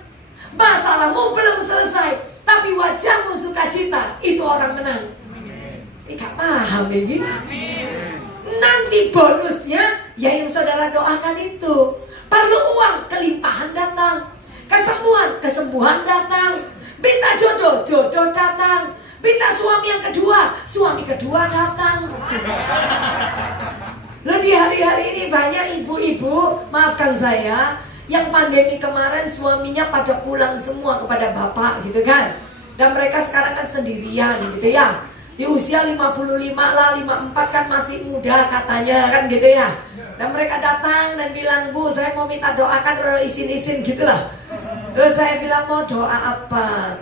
Masalahmu belum selesai, tapi wajahmu sukacita, itu orang menang. Ini gak paham ya gitu? Nanti bonusnya, ya yang saudara doakan itu. Perlu uang, kelimpahan datang. Kesembuhan datang. Minta jodoh datang. Minta suami yang kedua, suami kedua datang. Loh, di hari-hari ini banyak ibu-ibu, maafkan saya, yang pandemi kemarin suaminya pada pulang semua kepada bapak gitu kan. Dan mereka sekarang kan sendirian gitu ya. Di usia 55 lah, 54 kan masih muda katanya kan gitu ya. Dan mereka datang dan bilang, Bu, saya mau minta doakan, isin-isin gitu lah. Terus saya bilang, mau doa apa?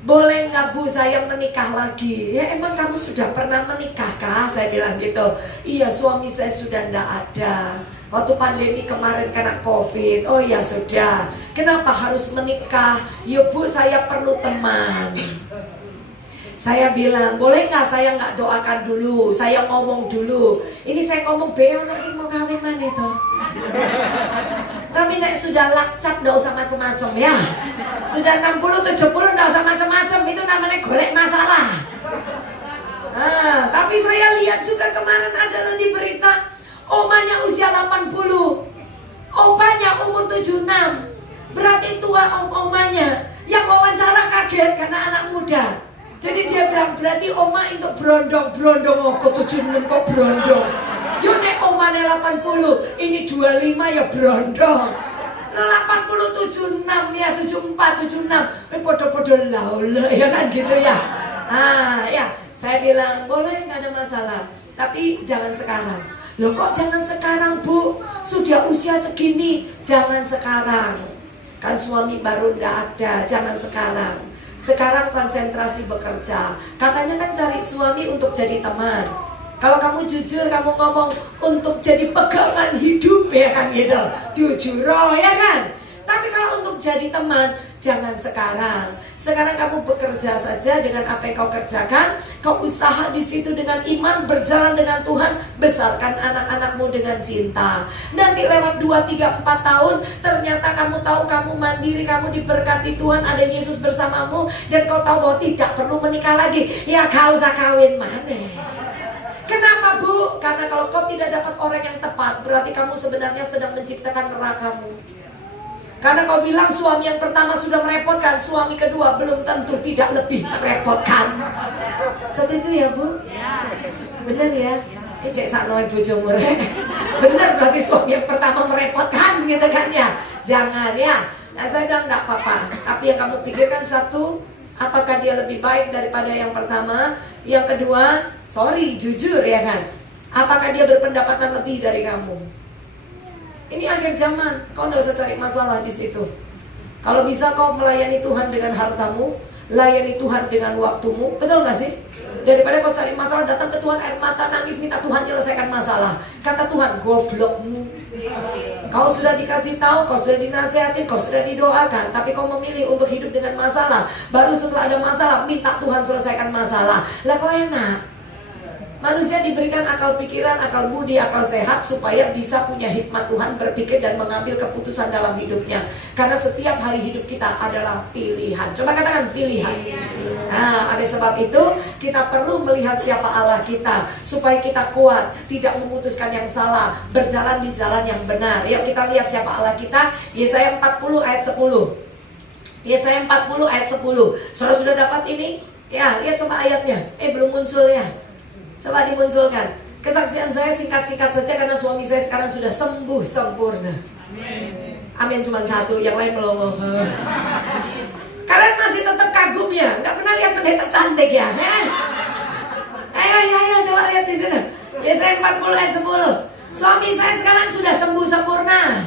Boleh nggak Bu saya menikah lagi? Ya emang kamu sudah pernah menikah kah? Saya bilang gitu. Iya, suami saya sudah nggak ada. Waktu pandemi kemarin kena COVID. Oh ya sudah. Kenapa harus menikah? Ya Bu, saya perlu teman. Saya bilang, boleh nggak saya nggak doakan dulu? Saya ngomong dulu. Ini saya ngomong, Beo sih mau kawin mana itu? Tapi nek sudah lakcap nggak usah macam-macam ya. Sudah 60-70 nggak usah macam-macam, itu namanya golek masalah. Nah, tapi saya lihat juga kemarin adalah di berita, omanya usia 80, opanya umur 76. Berarti tua omanya. Yang wawancara kaget karena anak muda. Jadi dia bilang, berarti oma untuk brondong apa 76 kok brondong. Yo nek omane 80, ini 25 ya brondong. 80 76 ya, 74 76. Podo-podo laula ya kan gitu ya. Ya, saya bilang boleh nggak ada masalah, tapi jangan sekarang. Loh kok jangan sekarang Bu? Sudah usia segini, jangan sekarang. Kan suami baru nggak ada, jangan sekarang. Sekarang konsentrasi bekerja. Katanya kan cari suami untuk jadi teman. Kalau kamu jujur, kamu ngomong untuk jadi pegangan hidup ya kan gitu. Jujur ya kan. Tapi kalau untuk jadi teman, jangan sekarang. Sekarang kamu bekerja saja dengan apa yang kau kerjakan. Kau usaha di situ dengan iman, berjalan dengan Tuhan, besarkan anak-anakmu dengan cinta. Nanti lewat 2, 3, 4 tahun, ternyata kamu tahu kamu mandiri, kamu diberkati Tuhan, ada Yesus bersamamu, dan kau tahu bahwa tidak perlu menikah lagi. Ya kau usah kawin mana. Kenapa Bu? Karena kalau kau tidak dapat orang yang tepat, berarti kamu sebenarnya sedang menciptakan nerakamu. Karena kau bilang suami yang pertama sudah merepotkan, suami kedua belum tentu tidak lebih merepotkan. Setuju ya Bu? Bener ya? Ini cek sakno ibu jumur. Bener berarti suami yang pertama merepotkan gitu kan ya? Jangan ya. Nah saya bilang enggak apa-apa. Tapi yang kamu pikirkan satu, apakah dia lebih baik daripada yang pertama? Yang kedua, sorry, jujur ya kan? Apakah dia berpendapatan lebih dari kamu? Ini akhir zaman, kau nggak usah cari masalah di situ. Kalau bisa kau melayani Tuhan dengan hartamu, layani Tuhan dengan waktumu, betul nggak sih? Daripada kau cari masalah, datang ke Tuhan air mata, nangis, minta Tuhan menyelesaikan masalah. Kata Tuhan, goblokmu. Kau sudah dikasih tahu, kau sudah dinasihatin, kau sudah didoakan, tapi kau memilih untuk hidup dengan masalah. Baru setelah ada masalah, minta Tuhan selesaikan masalah. Lah kok enak? Manusia diberikan akal pikiran, akal budi, akal sehat supaya bisa punya hikmat Tuhan berpikir dan mengambil keputusan dalam hidupnya. Karena setiap hari hidup kita adalah pilihan. Coba katakan pilihan. Nah, oleh sebab itu kita perlu melihat siapa Allah kita supaya kita kuat, tidak memutuskan yang salah, berjalan di jalan yang benar. Yuk kita lihat siapa Allah kita. Yesaya 40 ayat 10. Yesaya 40 ayat 10. Saudara sudah dapat ini? Ya, lihat coba ayatnya. Belum muncul ya. Coba dimunculkan. Kesaksian saya singkat-singkat saja karena suami saya sekarang sudah sembuh sempurna. Amin cuma satu, yang lain melongo. Kalian masih tetap kagum ya? Nggak pernah lihat pendeta cantik ya? Ayo, coba lihat di sini. Yesaya 40 ayat 10. Suami saya sekarang sudah sembuh sempurna.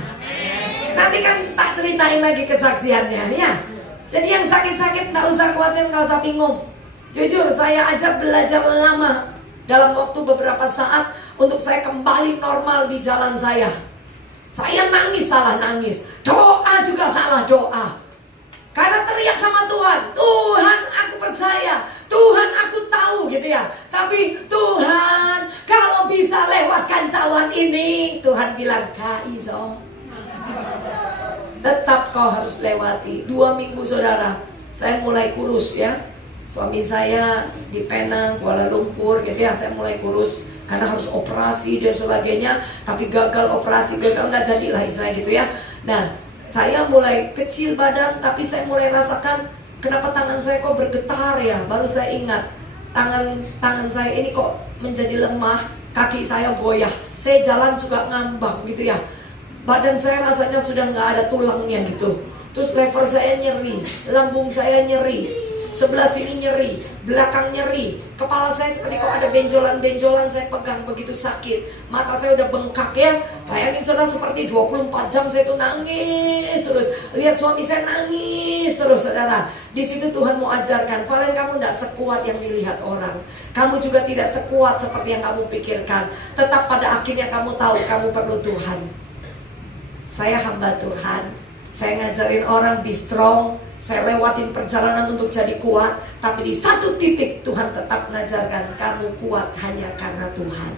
Nanti kan tak ceritain lagi kesaksiannya ya. Jadi yang sakit-sakit nggak usah khawatir, nggak usah bingung. Jujur saya aja belajar lama. Dalam waktu beberapa saat untuk saya kembali normal di jalan saya. Saya nangis, salah nangis. Doa juga salah doa. Karena teriak sama Tuhan, Tuhan aku percaya, Tuhan aku tahu gitu ya. Tapi Tuhan kalau bisa lewatkan cawan ini, Tuhan bilang gak iso. Tetap kau harus lewati. 2 minggu saudara, saya mulai kurus ya. Suami saya di Penang, Kuala Lumpur gitu ya, saya mulai kurus karena harus operasi dan sebagainya. Tapi gagal operasi, gagal nggak jadilah istilahnya gitu ya. Nah, saya mulai kecil badan, tapi saya mulai rasakan kenapa tangan saya kok bergetar ya. Baru saya ingat, tangan saya ini kok menjadi lemah, kaki saya goyah, saya jalan juga ngambang gitu ya. Badan saya rasanya sudah nggak ada tulangnya gitu. Terus lever saya nyeri, lambung saya nyeri. Sebelah sini nyeri, belakang nyeri, kepala saya seperti kok ada benjolan-benjolan, saya pegang begitu sakit. Mata saya udah bengkak ya. Bayangin saudara, seperti 24 jam saya tuh nangis terus. Lihat suami saya nangis terus saudara. Di situ Tuhan mau ajarkan, Valen kamu tidak sekuat yang dilihat orang. Kamu juga tidak sekuat seperti yang kamu pikirkan. Tetap pada akhirnya kamu tahu kamu perlu Tuhan. Saya hamba Tuhan. Saya ngajarin orang be strong. Saya lewatin perjalanan untuk jadi kuat. Tapi di satu titik Tuhan tetap mengajarkan kamu kuat hanya karena Tuhan.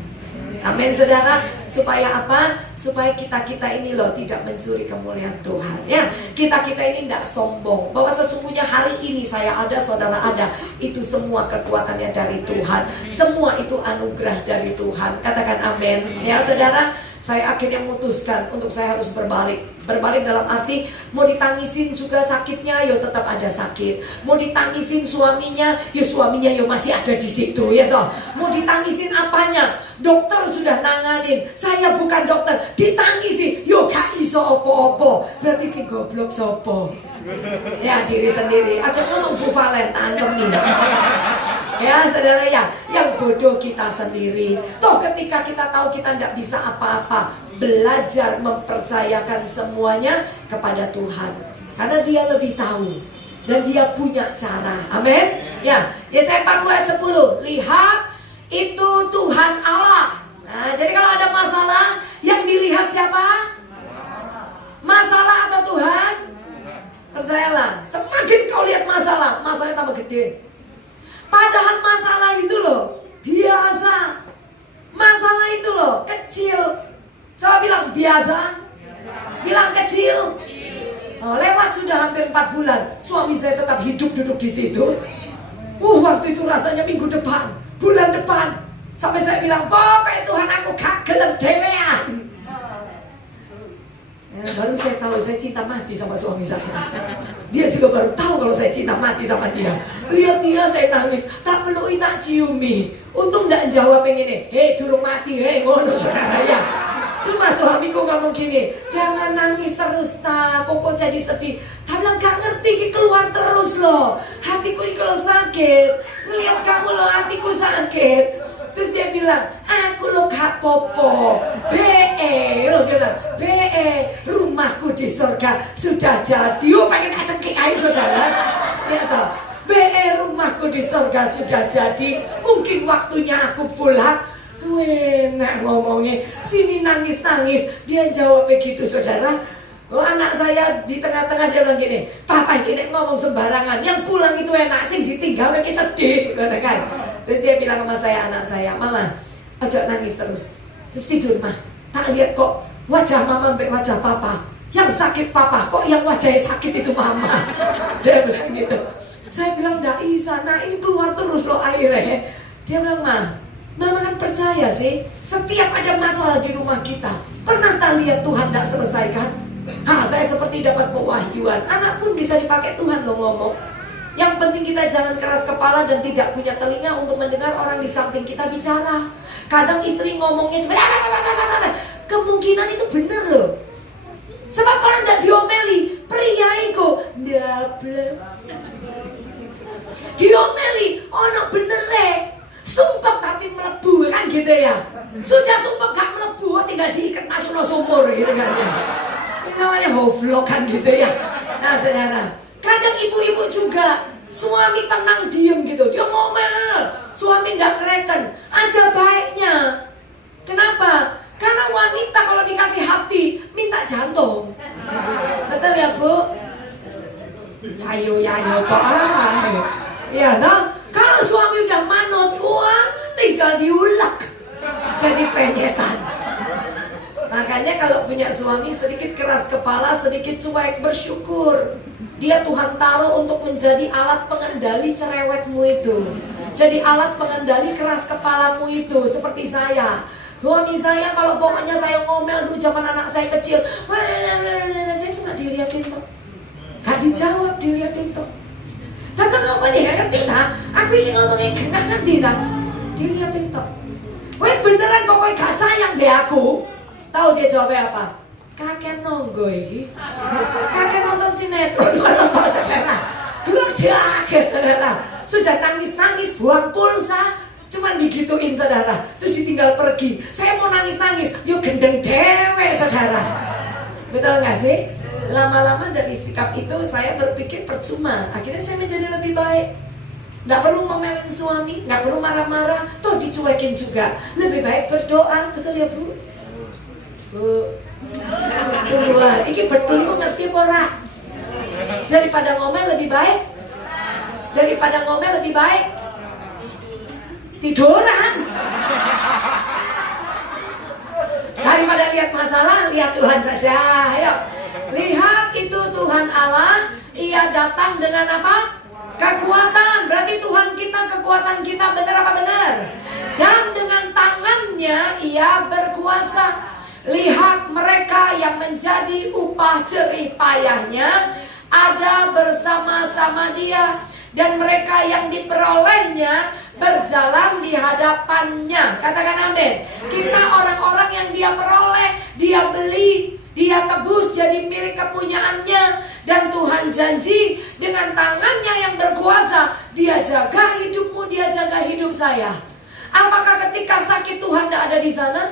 Amin saudara. Supaya apa? Supaya kita ini loh tidak mencuri kemuliaan Tuhan ya. Kita ini tidak sombong bahwa sesungguhnya hari ini saya ada, saudara ada. Itu semua kekuatannya dari Tuhan. Semua itu anugerah dari Tuhan. Katakan amin ya saudara. Saya akhirnya memutuskan untuk saya harus berbalik. Berbalik dalam arti mau ditangisin juga sakitnya, yo tetap ada sakit. Mau ditangisin suaminya, yo suaminya yo masih ada di situ ya toh. Mau ditangisin apanya? Dokter sudah nanganin, saya bukan dokter. Ditangisi, yo gak iso opo-opo. Berarti si goblok sopo? Ya diri sendiri. Aja ngomong Bu Valen, tantem nih. Ya saudara ya, yang bodoh kita sendiri. Toh ketika kita tahu kita tidak bisa apa-apa, belajar mempercayakan semuanya kepada Tuhan. Karena dia lebih tahu dan dia punya cara. Amin. Ya, Yesaya 40 ayat 10. Lihat, itu Tuhan Allah. Nah, jadi kalau ada masalah, yang dilihat siapa? Masalah atau Tuhan? Percayalah, semakin kau lihat masalah, masalahnya tambah gede. Padahal masalah itu loh biasa. Masalah itu loh kecil. Coba bilang biasa. Bilang kecil. Oh, lewat sudah hampir 4 bulan. Suami saya tetap hidup duduk di situ. Waktu itu rasanya minggu depan, bulan depan. Sampai saya bilang, pokoknya Tuhan aku gak gelem dewean. Baru saya tahu saya cinta mati sama suami saya. Dia juga baru tahu kalau saya cinta mati sama dia. Lihat dia saya nangis, tak peluki tak ciumi. Untung gak jawab yang ini, hei durung mati, hei ngono saudara ya. Cuma suamiku ngomong gini, jangan nangis terus tak, kok jadi sedih. Tak bilang gak ngerti, keluar terus loh. Hatiku ini kalau sakit, ngeliat kamu loh hatiku sakit. Terus dia bilang, aku lo gak popo. BE, lo dia bilang, BE, rumahku di surga sudah jadi. Oh pengen tak cekik aja saudara. Ya toh, BE rumahku di surga sudah jadi. Mungkin waktunya aku pulang. Enak ngomongnya, sini nangis-nangis. Dia jawab begitu saudara. Oh anak saya di tengah-tengah dia bilang gini, papa ini ngomong sembarangan. Yang pulang itu enak sih, ditinggal lagi sedih kan. Terus dia bilang sama saya, anak saya, mama, ojo nangis terus. Terus tidur mah, tak lihat kok wajah mama sampai wajah papa. Yang sakit papa, kok yang wajahnya sakit itu mama. Dia bilang gitu. Saya bilang gak bisa, nah ini keluar terus loh airnya. Dia bilang, mama kan percaya sih, setiap ada masalah di rumah kita, pernah tak lihat Tuhan gak selesaikan? Saya seperti dapat pewahyuan. Anak pun bisa dipakai Tuhan loh ngomong. Yang penting kita jangan keras kepala dan tidak punya telinga untuk mendengar orang di samping kita bicara. Kadang istri ngomongnya cuma kemungkinan itu benar loh. Sebab kalau tidak diomeli, pria itu double. Diomeli, ono bener sumpah tapi melebu kan gitu ya. Sudah sumpah gak melebu, tinggal diikat masuk lo sumur gitu kan ya. Ini namanya hovlog kan gitu ya. Nah saudara, kadang ibu-ibu juga suami tenang diem gitu, dia ngomel, suami nggak kereken, ada baiknya. Kenapa? Karena wanita kalau dikasih hati minta jantung. Betul ya bu? Ayo toh ya toh. Kalau suami udah manut, wah tinggal diulek jadi penyetan. Makanya kalau punya suami sedikit keras kepala, sedikit cuek, bersyukur. Dia Tuhan taruh untuk menjadi alat pengendali cerewetmu itu. Jadi alat pengendali keras kepalamu itu. Seperti saya, suami saya kalau pokoknya saya ngomel dulu zaman anak saya kecil, saya cuma dilihatin tuh, gak dijawab, dilihatin tuh. Tapi ngomong dia ngerti tak? Aku ini ngomongnya gak ngerti tak? Dilihatin tuh. Wes beneran pokoknya gak sayang deh aku. Tahu dia jawabnya apa? Kakek nonggo iki. Kakek nonton sinetron, nonton saudara. Gludak saudara. Sudah nangis-nangis, buang pulsa, cuman digituin saudara. Terus ditinggal pergi. Saya mau nangis-nangis, yuk gendeng dewe saudara. Betul nggak sih? Lama-lama dari sikap itu saya berpikir percuma. Akhirnya saya menjadi lebih baik. Nggak perlu ngomelin suami, nggak perlu marah-marah, toh dicuekin juga. Lebih baik berdoa, betul ya bu? Bu, semua, ini betul itu ngerti pora. Daripada ngomel lebih baik. Daripada ngomel lebih baik tiduran. Daripada lihat masalah, lihat Tuhan saja. Ayo, lihat itu Tuhan Allah. Ia datang dengan apa? Kekuatan. Berarti Tuhan kita, kekuatan kita benar apa benar? Dan dengan tangannya Ia berkuasa. Lihat mereka yang menjadi upah jerih payahnya ada bersama-sama Dia, dan mereka yang diperolehnya berjalan di hadapannya. Katakan amin. Kita orang-orang yang Dia peroleh, Dia beli, Dia tebus jadi milik kepunyaannya. Dan Tuhan janji dengan tangannya yang berkuasa, Dia jaga hidupmu, Dia jaga hidup saya. Apakah ketika sakit Tuhan tidak ada di sana?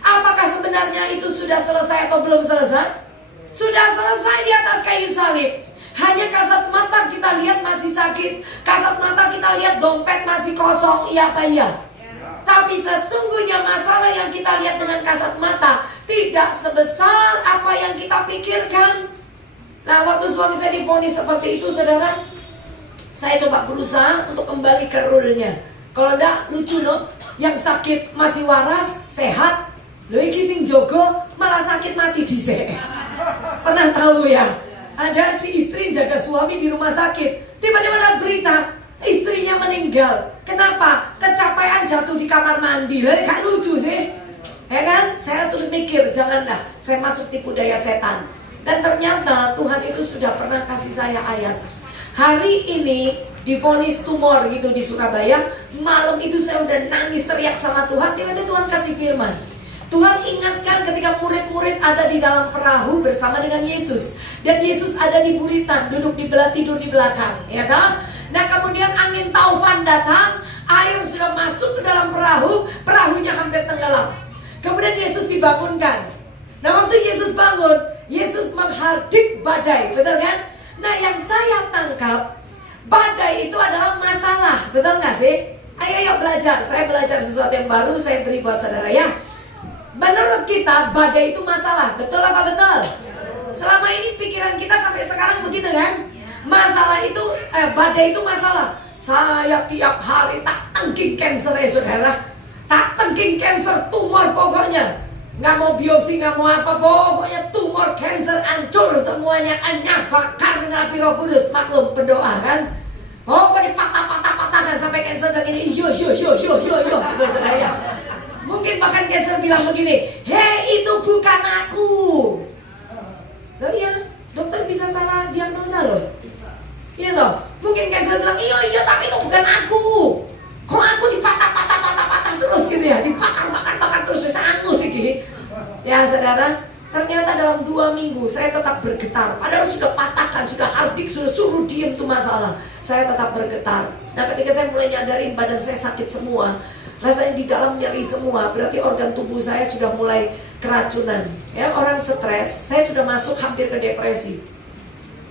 Apakah sebenarnya itu sudah selesai atau belum selesai? Sudah selesai di atas kayu salib. Hanya kasat mata kita lihat masih sakit, kasat mata kita lihat dompet masih kosong, iya apa iya? Tapi sesungguhnya masalah yang kita lihat dengan kasat mata tidak sebesar apa yang kita pikirkan. Nah, waktu suami saya divonis seperti itu saudara, saya coba berusaha untuk kembali ke rule-nya. Kalau enggak, lucu no, yang sakit masih waras, sehat, lho iki sing jogo malah sakit mati dhisik. Pernah tahu ya? Ada si istri jaga suami di rumah sakit. Tiba-tiba ada berita istrinya meninggal. Kenapa? Kecapean jatuh di kamar mandi. Lah gak lucu sih. Ya kan? Saya terus mikir, jangan dah saya masuk tipu daya setan. Dan ternyata Tuhan itu sudah pernah kasih saya ayat. Hari ini divonis tumor gitu di Surabaya. Malam itu saya udah nangis teriak sama Tuhan. Tiba-tiba Tuhan kasih firman. Tuhan ingatkan ketika murid-murid ada di dalam perahu bersama dengan Yesus. Dan Yesus ada di buritan, duduk tidur di belakang, ya kan? Nah kemudian angin taufan datang, air sudah masuk ke dalam perahu, perahunya hampir tenggelam. Kemudian Yesus dibangunkan. Nah waktu Yesus bangun, Yesus menghardik badai, betul kan? Nah yang saya tangkap, badai itu adalah masalah, betul gak sih? Ayo belajar, saya belajar sesuatu yang baru, saya beri buat saudara ya. Menurut kita badai itu masalah, betul apa betul? Selama ini pikiran kita sampai sekarang begitu kan? Masalah itu, badai itu masalah. Saya tiap hari tak tengking cancer ya saudara. Tak tengking cancer, tumor pokoknya. Nggak mau biopsi, nggak mau apa, pokoknya tumor, cancer, hancur semuanya. Hanya bakar dengan api Roh Kudus. Maklum pendoa kan? Oh kok dipatah-patah-patahkan sampai cancer begini. Yo gitu saudara. Mungkin bahkan cancer bilang begini, hei itu bukan aku. Loh iya, dokter bisa salah diagnosa loh. Iya toh, mungkin cancer bilang, iya tapi itu bukan aku. Kok aku dipatah terus gitu ya, dibakar terus bisa angus gitu. Ya saudara, ternyata dalam 2 minggu saya tetap bergetar. Padahal sudah patahkan, sudah hardik, sudah suruh diem tuh masalah. Saya tetap bergetar. Nah ketika saya mulai nyadarin badan saya sakit semua, rasanya di dalam nyeri semua, berarti organ tubuh saya sudah mulai keracunan. Ya, orang stres, saya sudah masuk hampir ke depresi.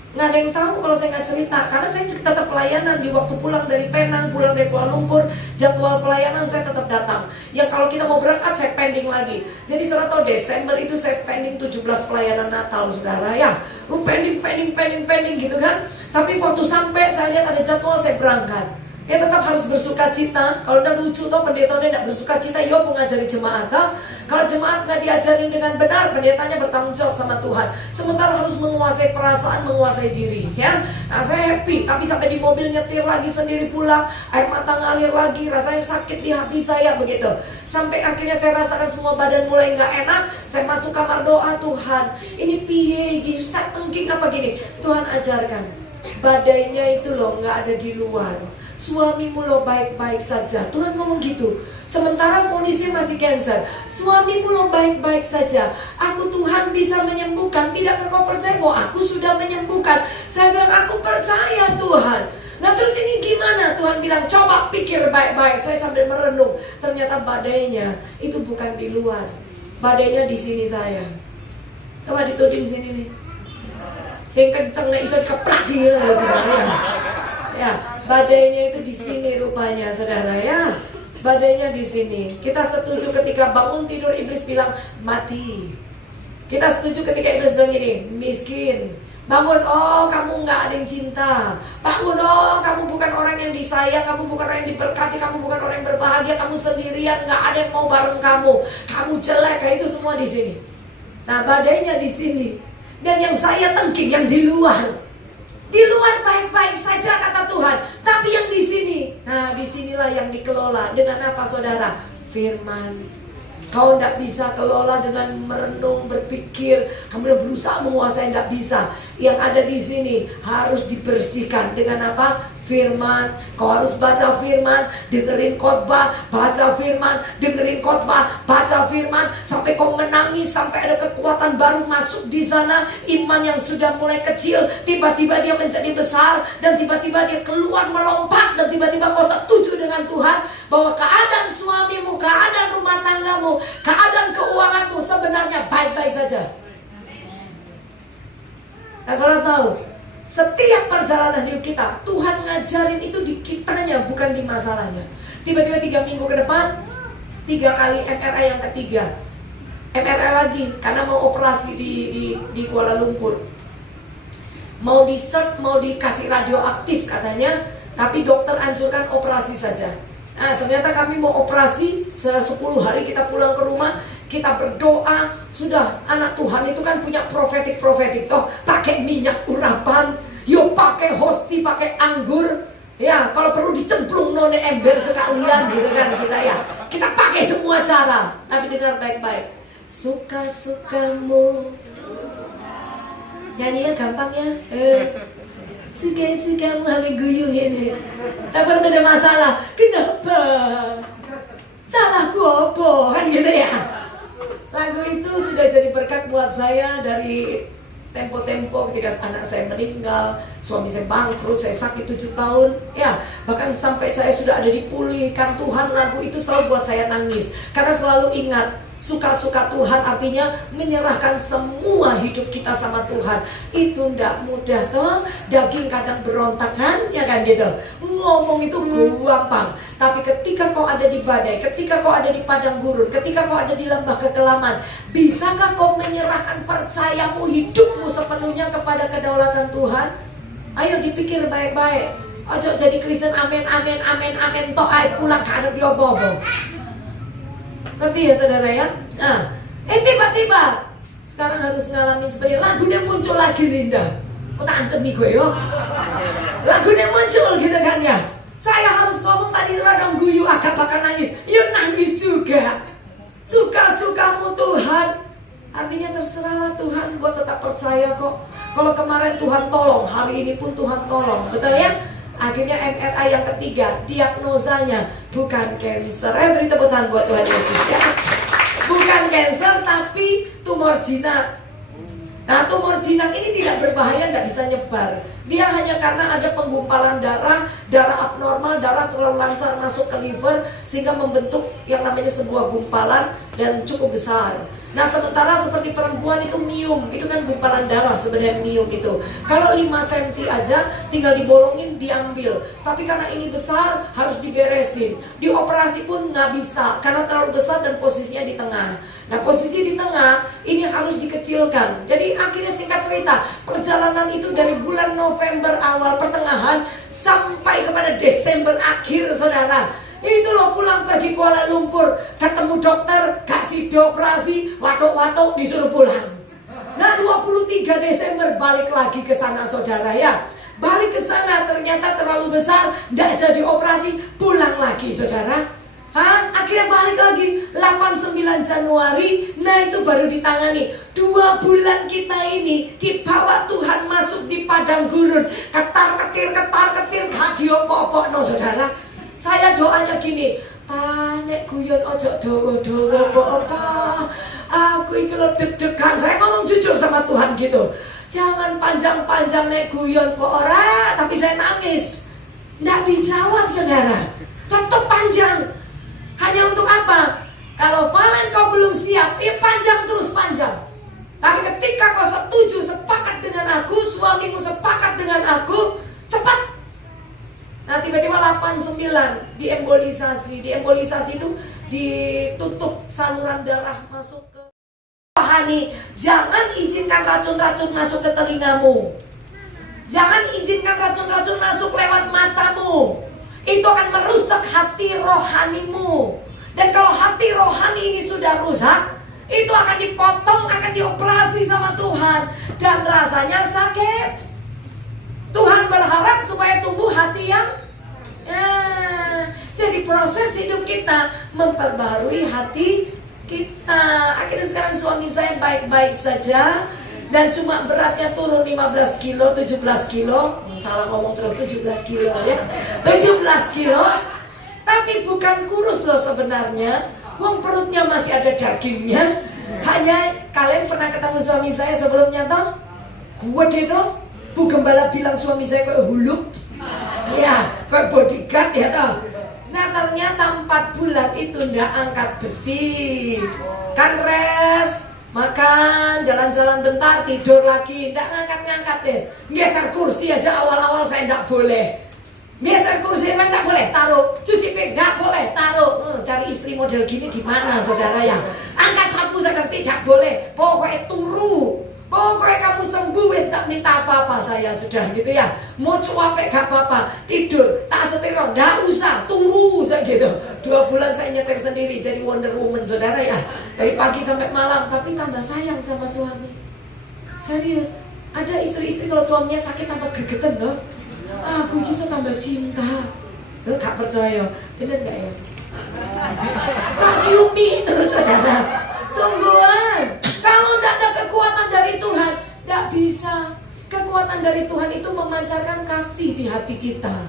Nggak ada yang tahu kalau saya nggak cerita, karena saya tetap pelayanan. Di waktu pulang dari Penang, pulang dari Kuala Lumpur, jadwal pelayanan saya tetap datang. Yang kalau kita mau berangkat, saya pending lagi. Jadi saudara tahu Desember itu saya pending 17 pelayanan Natal, saudara ya. Pending gitu kan. Tapi waktu sampai saya lihat ada jadwal, saya berangkat. Ya tetap harus bersuka cita. Kalau udah lucu toh pendetanya tidak bersuka cita, yo mau ngajari jemaat toh. Kalau jemaat nggak diajarin dengan benar, pendetanya bertanggung jawab sama Tuhan. Sementara harus menguasai perasaan, menguasai diri ya. Nah saya happy, tapi sampai di mobil nyetir lagi sendiri pulang, air mata ngalir lagi, rasanya sakit di hati saya begitu. Sampai akhirnya saya rasakan semua badan mulai nggak enak. Saya masuk kamar doa, Tuhan ini piye gini, saya tengking apa gini. Tuhan ajarkan, badainya itu loh nggak ada di luar. Suamimu lo baik-baik saja. Tuhan ngomong gitu. Sementara vonisnya masih cancer. Suamimu lo baik-baik saja. Aku Tuhan bisa menyembuhkan. Tidakkah kau percaya bahwa aku sudah menyembuhkan? Saya bilang aku percaya Tuhan. Nah terus ini gimana? Tuhan bilang coba pikir baik-baik. Saya sambil merenung. Ternyata badainya itu bukan di luar. Badainya di sini saya. Coba dituding sini nih. Sing kenceng nek iso dikeplak dia saudara. Ya, badainya itu di sini rupanya, saudara ya. Badainya di sini. Kita setuju ketika bangun tidur iblis bilang mati. Kita setuju ketika iblis bilang gini, miskin. Bangun, oh kamu nggak ada yang cinta. Bangun, oh kamu bukan orang yang disayang, kamu bukan orang yang diberkati, kamu bukan orang yang berbahagia, kamu sendirian, nggak ada yang mau bareng kamu. Kamu jelek, kayak itu semua di sini. Nah, badainya di sini. Dan yang saya tengking yang di luar. Di luar baik-baik saja kata Tuhan, tapi yang di sini, nah disinilah yang dikelola dengan apa saudara? Firman. Kau tidak bisa kelola dengan merenung, berpikir, kemudian berusaha menguasai, tidak bisa. Yang ada di sini harus dibersihkan dengan apa? Firman. Kau harus baca firman, dengerin khotbah, baca firman, dengerin khotbah, baca firman, sampai kau menangis, sampai ada kekuatan baru masuk di sana. Iman yang sudah mulai kecil, tiba-tiba dia menjadi besar, dan tiba-tiba dia keluar melompat, dan tiba-tiba kau setuju dengan Tuhan bahwa keadaan suamimu, keadaan rumah tanggamu, keadaan keuanganmu sebenarnya baik-baik saja. Nah, saudara tahu, setiap perjalanan hidup kita, Tuhan ngajarin itu di kitanya, bukan di masalahnya. Tiba-tiba 3 minggu ke depan, 3 kali MRI yang ketiga. MRI lagi, karena mau operasi di Kuala Lumpur. Mau di-search, mau dikasih radioaktif katanya, tapi dokter anjurkan operasi saja. Nah, ternyata kami mau operasi, 10 hari kita pulang ke rumah, kita berdoa. Sudah, anak Tuhan itu kan punya profetik toh, pakai minyak urapan, yuk pakai hosti, pakai anggur. Ya, kalau perlu dicemplung none ember sekalian gitu kan kita ya. Kita pakai semua cara. Tapi dengar baik-baik. Suka-sukamu. Nyanyinya gampang ya. Suka-sukamu sampai guyung ini. Tapi kalau ada masalah, kenapa? Salahku apa? Kan gitu ya. Lagu itu sudah jadi berkat buat saya dari tempo-tempo ketika anak saya meninggal, suami saya bangkrut, saya sakit 7 tahun, ya bahkan sampai saya sudah ada dipulihkan Tuhan, lagu itu selalu buat saya nangis karena selalu ingat suka-suka Tuhan artinya menyerahkan semua hidup kita sama Tuhan. Itu ndak mudah toh, daging kadang berontak kan, ya kan gitu. Ngomong itu gampang, tapi ketika kau ada di badai, ketika kau ada di padang gurun, ketika kau ada di lembah kekelaman, bisakah kau menyerahkan percayamu, hidupmu sepenuhnya kepada kedaulatan Tuhan? Ayo dipikir baik-baik. Ojo jadi Kristen amin amin amin amin tok ae pulang kada diobo-obo. Ngerti ya saudara ya? Nah, tiba-tiba sekarang harus ngalamin seperti lagunya muncul lagi Linda. Mau tak antemi gue yo. Lagunya muncul gitu kan ya. Saya harus ngomong tadi radang guyu agak bakal nangis. Yuk nangis juga. Suka-sukamu Tuhan. Artinya terserahlah Tuhan, gue tetap percaya kok. Kalau kemarin Tuhan tolong, hari ini pun Tuhan tolong. Betul ya? Akhirnya MRI yang ketiga, diagnosanya bukan kanker. Beri tepuk tangan buat Tuhan Yesus ya. Bukan kanker tapi tumor jinak. Nah, tumor jinak ini tidak berbahaya, tidak bisa nyebar. Dia hanya karena ada penggumpalan darah, darah abnormal, darah terlalu lancar masuk ke liver sehingga membentuk yang namanya sebuah gumpalan dan cukup besar. Nah, sementara seperti perempuan itu mium, itu kan gumpalan darah sebenarnya mium itu. Kalau 5 cm aja tinggal dibolongin, diambil. Tapi karena ini besar harus diberesin. Dioperasi pun nggak bisa karena terlalu besar dan posisinya di tengah. Nah, posisi di tengah ini harus dikecilkan. Jadi akhirnya singkat cerita, perjalanan itu dari bulan November awal pertengahan sampai kepada Desember akhir, saudara. Itu loh pulang pergi Kuala Lumpur, ketemu dokter, kasih dioperasi, watuk-watuk disuruh pulang. Nah 23 Desember balik lagi ke sana saudara ya. Balik ke sana ternyata terlalu besar, tidak jadi operasi, pulang lagi saudara. Akhirnya balik lagi 8-9 Januari. Nah itu baru ditangani. 2 bulan kita ini dibawa Tuhan masuk di padang gurun. Ketar-ketir gak diopo-opo no saudara. Saya doanya gini, panek guyon ojo dowo-dowo apa. Aku iki lho deg-degan. Saya ngomong jujur sama Tuhan gitu. Jangan panjang-panjang nek guyon po ora, tapi saya nangis. Nggak dijawab saudara. Tetap panjang. Hanya untuk apa? Kalau Valen kau belum siap, ya panjang terus panjang. Tapi ketika kau setuju, sepakat dengan aku, suamimu sepakat dengan aku, cepat. Nah tiba-tiba 89 diembolisasi. Diembolisasi itu ditutup saluran darah masuk ke rohani. Jangan izinkan racun-racun masuk ke telingamu. Jangan izinkan racun-racun masuk lewat matamu. Itu akan merusak hati rohanimu. Dan kalau hati rohani ini sudah rusak, itu akan dipotong, akan dioperasi sama Tuhan. Dan rasanya sakit. Tuhan berharap supaya tumbuh hati yang jadi proses hidup kita memperbarui hati kita. Akhirnya sekarang suami saya baik-baik saja dan cuma beratnya turun 15 kilo, 17 kilo. Salah ngomong terus, 17 kilo ya. 17 kilo. Tapi bukan kurus loh sebenarnya. Wong perutnya masih ada dagingnya. Hanya kalian pernah ketemu suami saya sebelumnya toh? Gede dong. Bu Gembala bilang suami saya kayak huluk. Ya, kayak bodyguard ya toh. Nah ternyata 4 bulan itu ndak angkat besi. Kan rest, makan, jalan-jalan bentar, tidur lagi. Ndak ngangkat-ngangkat des. Geser kursi aja awal-awal saya ndak boleh. Geser kursi memang ndak boleh taruh. Cuci piring ndak boleh taruh. Cari istri model gini di mana saudara ya? Angkat sapu saya tidak boleh. Pokoknya turu. Pokoknya kamu sembuh wes tak minta apa-apa saya sudah gitu ya. Mau cuapek gak apa-apa. Tidur, tak setir, ndak usah, turu saya gitu. 2 bulan saya nyetir sendiri jadi Wonder Woman saudara ya. Dari pagi sampai malam, tapi tambah sayang sama suami. Serius, ada istri-istri kalau suaminya sakit tambah gregetan loh. Aku ini so tambah cinta. Lo gak percaya, bener gak ya? Tak ciumi terus saudara. Sungguhan. Kalau tidak ada kekuatan dari Tuhan, tidak bisa. Kekuatan dari Tuhan itu memancarkan kasih di hati kita.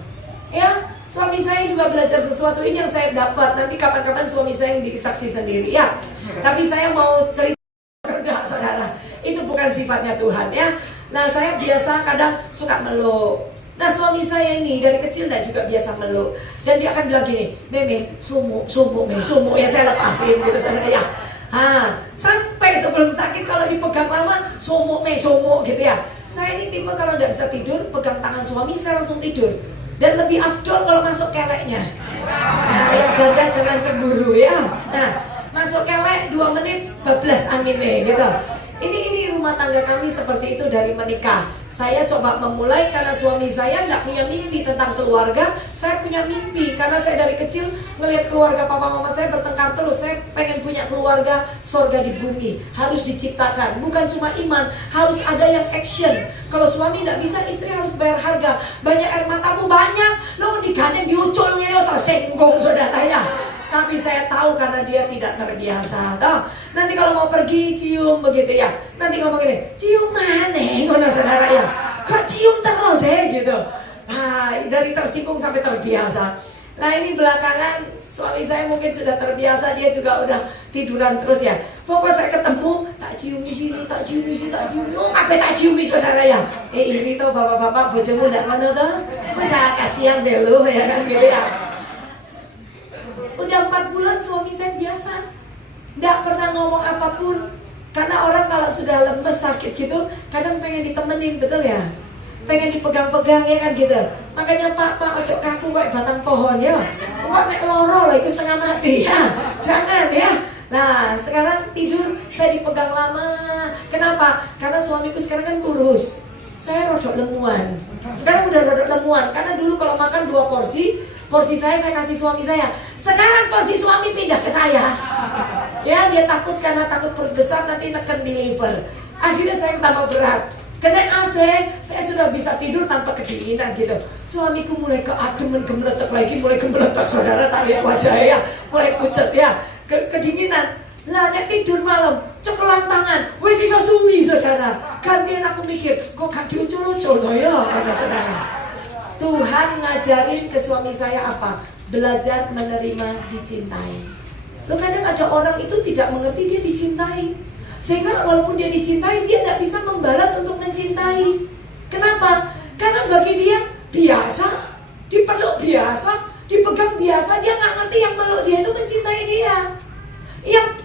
Ya, suami saya juga belajar sesuatu ini yang saya dapat. Nanti kapan-kapan suami saya yang disaksi sendiri ya. Tapi saya mau cerita, enggak saudara. Itu bukan sifatnya Tuhan ya. Nah, saya biasa kadang suka meluk. Nah, suami saya ini dari kecil juga biasa meluk. Dan dia akan bilang gini, Meme, sumuk ya, saya lepasin gitu saudara ya. Sampai sebelum sakit kalau dipegang lama, sumuk gitu ya. Saya ini tipe kalau tidak bisa tidur, pegang tangan suami, saya langsung tidur. Dan lebih afdol kalau masuk keleknya. Yang jaga jangan cemburu ya. Nah, masuk kelek 2 menit, bablas anginnya gitu. Ini rumah tangga kami seperti itu dari menikah. Saya coba memulai karena suami saya nggak punya mimpi tentang keluarga. Saya punya mimpi karena saya dari kecil melihat keluarga papa mama saya bertengkar terus. Saya pengen punya keluarga sorga di bumi. Harus diciptakan, bukan cuma iman, harus ada yang action. Kalau suami nggak bisa, istri harus bayar harga. Banyak air matamu banyak, lo digandeng diuculnya lo tersinggung saudara ya. Tapi saya tahu karena dia tidak terbiasa. Toh, nanti kalau mau pergi cium begitu ya. Nanti ngomong gini, cium mana? Ngono saudara ya. Kok cium terus ya gitu. Nah, dari tersinggung sampai terbiasa. Nah, ini belakangan suami saya mungkin sudah terbiasa, dia juga udah tiduran terus ya. Pokoknya saya ketemu, tak cium di sini, tak cium di sini, tak cium. Apa tak cium saudara ya? Ini tuh bapak-bapak bojomu ndak mana tuh? Saya kasihan deh lu ya kan gitu ya. Udah 4 bulan suami saya biasa, nggak pernah ngomong apapun. Karena orang kalau sudah lemes sakit gitu, kadang pengen ditemenin, betul ya? Pengen dipegang-pegang ya kan gitu. Makanya pak ojo kaku kayak batang pohon ya. Kok nek loro lah itu setengah mati ya. Jangan ya. Nah sekarang tidur saya dipegang lama. Kenapa? Karena suamiku sekarang kan kurus. Saya rodok lemuan. Sekarang udah rodok lemuan. Karena dulu kalau makan 2 porsi saya kasih suami saya. Sekarang porsi suami pindah ke saya. Ya dia takut karena takut perut besar nanti neken di liver. Akhirnya saya tambah berat. Kena AC, saya sudah bisa tidur tanpa kedinginan gitu. Suamiku mulai keademen gemeletek lagi, mulai gemeletek saudara, tak lihat wajahnya, mulai pucat ya, kedinginan. Lah dia tidur malam, cekelan tangan, wes iso suwi saudara. Gantian aku mikir, kok gak diucul-ucul loh ya, kata saudara. Tuhan ngajarin ke suami saya apa? Belajar menerima dicintai. Lo kadang ada orang itu tidak mengerti dia dicintai, sehingga walaupun dia dicintai, dia tidak bisa membalas untuk mencintai. Kenapa? Karena bagi dia biasa, dipeluk biasa, dipegang biasa. Dia nggak ngerti yang peluk dia itu mencintai dia,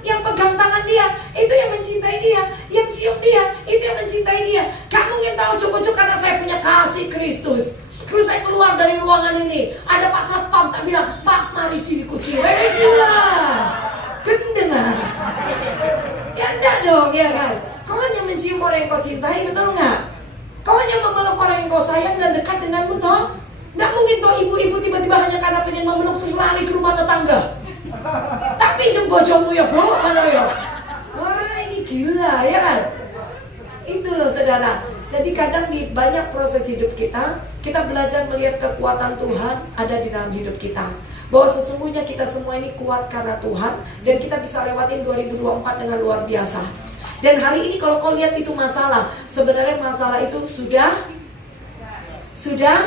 yang pegang tangan dia itu yang mencintai dia, yang cium dia itu yang mencintai dia. Gak mungkin tahu cukup karena saya punya kasih Kristus. Terus saya keluar dari ruangan ini, ada Pak Satpam tak bilang, Pak mari sini kucing. Gila, gendeng ah. Ya enggak dong, ya kan? Kau hanya mencium orang yang kau cintai, betul nggak? Kau hanya memeluk orang yang kau sayang dan dekat denganmu, toh? Nggak mungkin toh ibu-ibu tiba-tiba hanya karena pengen memeluk terus lari ke rumah tetangga. Tapi jembojomu ya bro, mana ya? Wah ini gila, ya kan? Itu loh saudara. Jadi kadang di banyak proses hidup kita belajar melihat kekuatan Tuhan ada di dalam hidup kita. Bahwa sesungguhnya kita semua ini kuat karena Tuhan. Dan kita bisa lewatin 2024 dengan luar biasa. Dan hari ini kalau kau lihat itu masalah, sebenarnya masalah itu sudah selesai.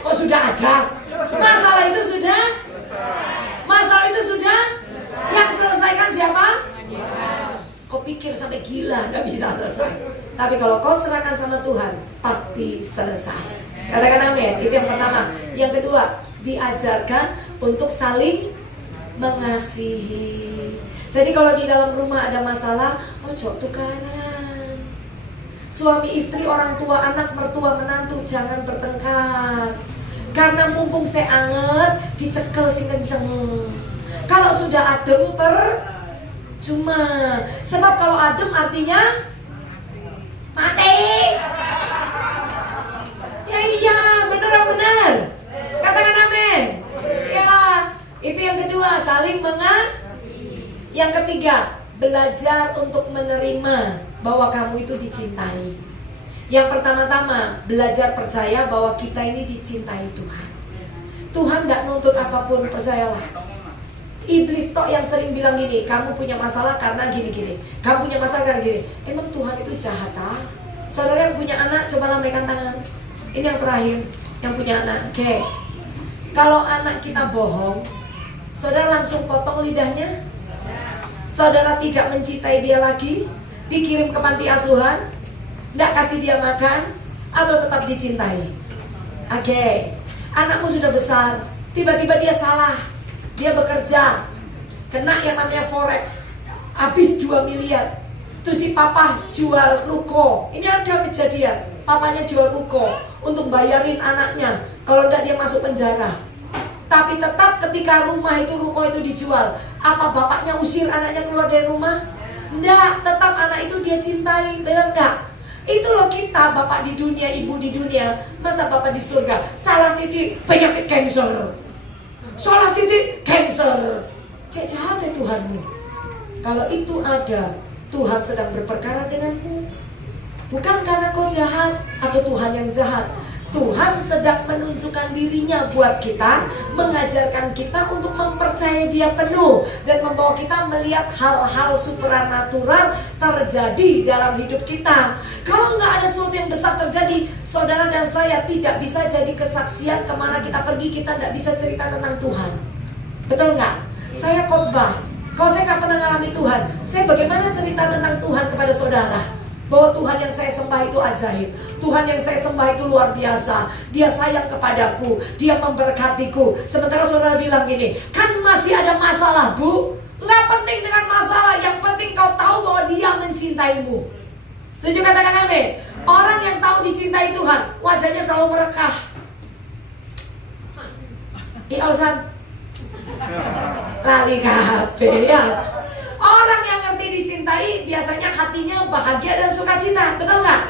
Kok sudah ada? Masalah itu sudah yang selesaikan siapa? Kau pikir sampai gila gak bisa selesai. Tapi kalau kau serahkan sama Tuhan, pasti selesai. Katakan amin. Itu yang pertama. Yang kedua, diajarkan untuk saling mengasihi. Jadi kalau di dalam rumah ada masalah, ojo tukaran. Suami istri, orang tua, anak, mertua, menantu, jangan bertengkar. Karena mumpung saya anget, dicekel sing kenceng. Kalau sudah adem cuma. Sebab kalau adem artinya mati. Ya iya, benar. Katakan amin. Ya, itu yang kedua, saling mengasihi. Yang ketiga, belajar untuk menerima bahwa kamu itu dicintai. Yang pertama-tama, belajar percaya bahwa kita ini dicintai Tuhan. Tuhan gak nuntut apapun, percayalah. Iblis tok yang sering bilang gini, kamu punya masalah karena gini-gini, kamu punya masalah karena gini. Emang Tuhan itu jahat ah? Saudara yang punya anak, coba lambaikan tangan. Ini yang terakhir, yang punya anak. Oke. Kalau anak kita bohong, saudara langsung potong lidahnya? Saudara tidak mencintai dia lagi? Dikirim ke panti asuhan? Nggak kasih dia makan? Atau tetap dicintai? Oke. Anakmu sudah besar, tiba-tiba dia salah, dia bekerja, kena yang namanya forex, habis 2 miliar. Terus si papa jual ruko. Ini ada kejadian, papanya jual ruko untuk bayarin anaknya, kalau enggak dia masuk penjara. Tapi tetap ketika rumah itu, ruko itu dijual, apa bapaknya usir anaknya keluar dari rumah? Enggak, tetap anak itu dia cintai, benar enggak? Itu loh kita, bapak di dunia, ibu di dunia. Masa bapak di surga, salah titik, penyakit cancer. Salah titik, cancer. Cek jahat ya Tuhanmu. Kalau itu ada, Tuhan sedang berperkara denganmu. Bukan karena kau jahat atau Tuhan yang jahat. Tuhan sedang menunjukkan dirinya buat kita, mengajarkan kita untuk mempercayai dia penuh, dan membawa kita melihat hal-hal supranatural terjadi dalam hidup kita. Kalau nggak ada sesuatu yang besar terjadi, saudara dan saya tidak bisa jadi kesaksian. Kemana kita pergi, kita nggak bisa cerita tentang Tuhan. Betul nggak? Saya khotbah, kalau saya nggak pernah ngalami Tuhan, saya bagaimana cerita tentang Tuhan kepada saudara? Bahwa Tuhan yang saya sembah itu ajaib, Tuhan yang saya sembah itu luar biasa, dia sayang kepadaku, dia memberkatiku. Sementara saudara bilang gini, kan masih ada masalah bu. Nggak penting dengan masalah, yang penting kau tahu bahwa dia mencintaimu. Setuju katakan amin. Orang yang tahu dicintai Tuhan, wajahnya selalu merekah. Alsan lali kabeh ya. Orang yang ngerti dicintai biasanya hatinya bahagia dan sukacita, betul nggak?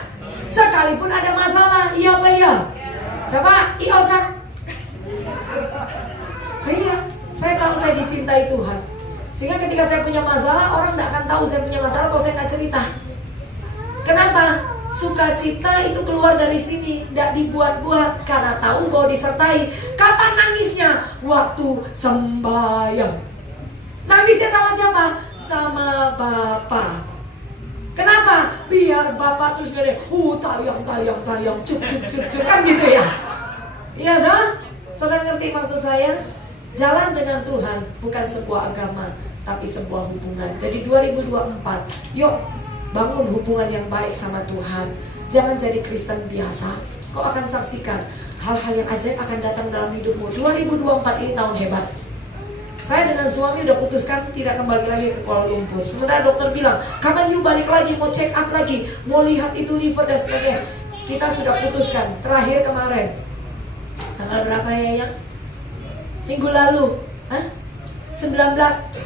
Sekalipun ada masalah, iya apa iya? Coba Alsan. Oh iya, saya tahu saya dicintai Tuhan. Sehingga ketika saya punya masalah, orang nggak akan tahu saya punya masalah kalau saya nggak cerita. Kenapa? Sukacita itu keluar dari sini, nggak dibuat-buat, karena tahu bahwa disertai. Kapan nangisnya? Waktu sembahyang. Nangisnya sama siapa? Sama Bapak. Kenapa? Biar Bapak terus gede, tayang, cuk, kan gitu ya. Iya dah? Saudara ngerti maksud saya? Jalan dengan Tuhan bukan sebuah agama, tapi sebuah hubungan. Jadi 2024, yuk bangun hubungan yang baik sama Tuhan. Jangan jadi Kristen biasa. Kau akan saksikan hal-hal yang ajaib akan datang dalam hidupmu. 2024 ini tahun hebat. Saya dengan suami udah putuskan tidak kembali lagi ke Kuala Lumpur. Sementara dokter bilang, kapan you balik lagi, mau check up lagi, mau lihat itu liver dan sebagainya. Kita sudah putuskan, terakhir kemarin. Tanggal berapa ya yang? Minggu lalu 19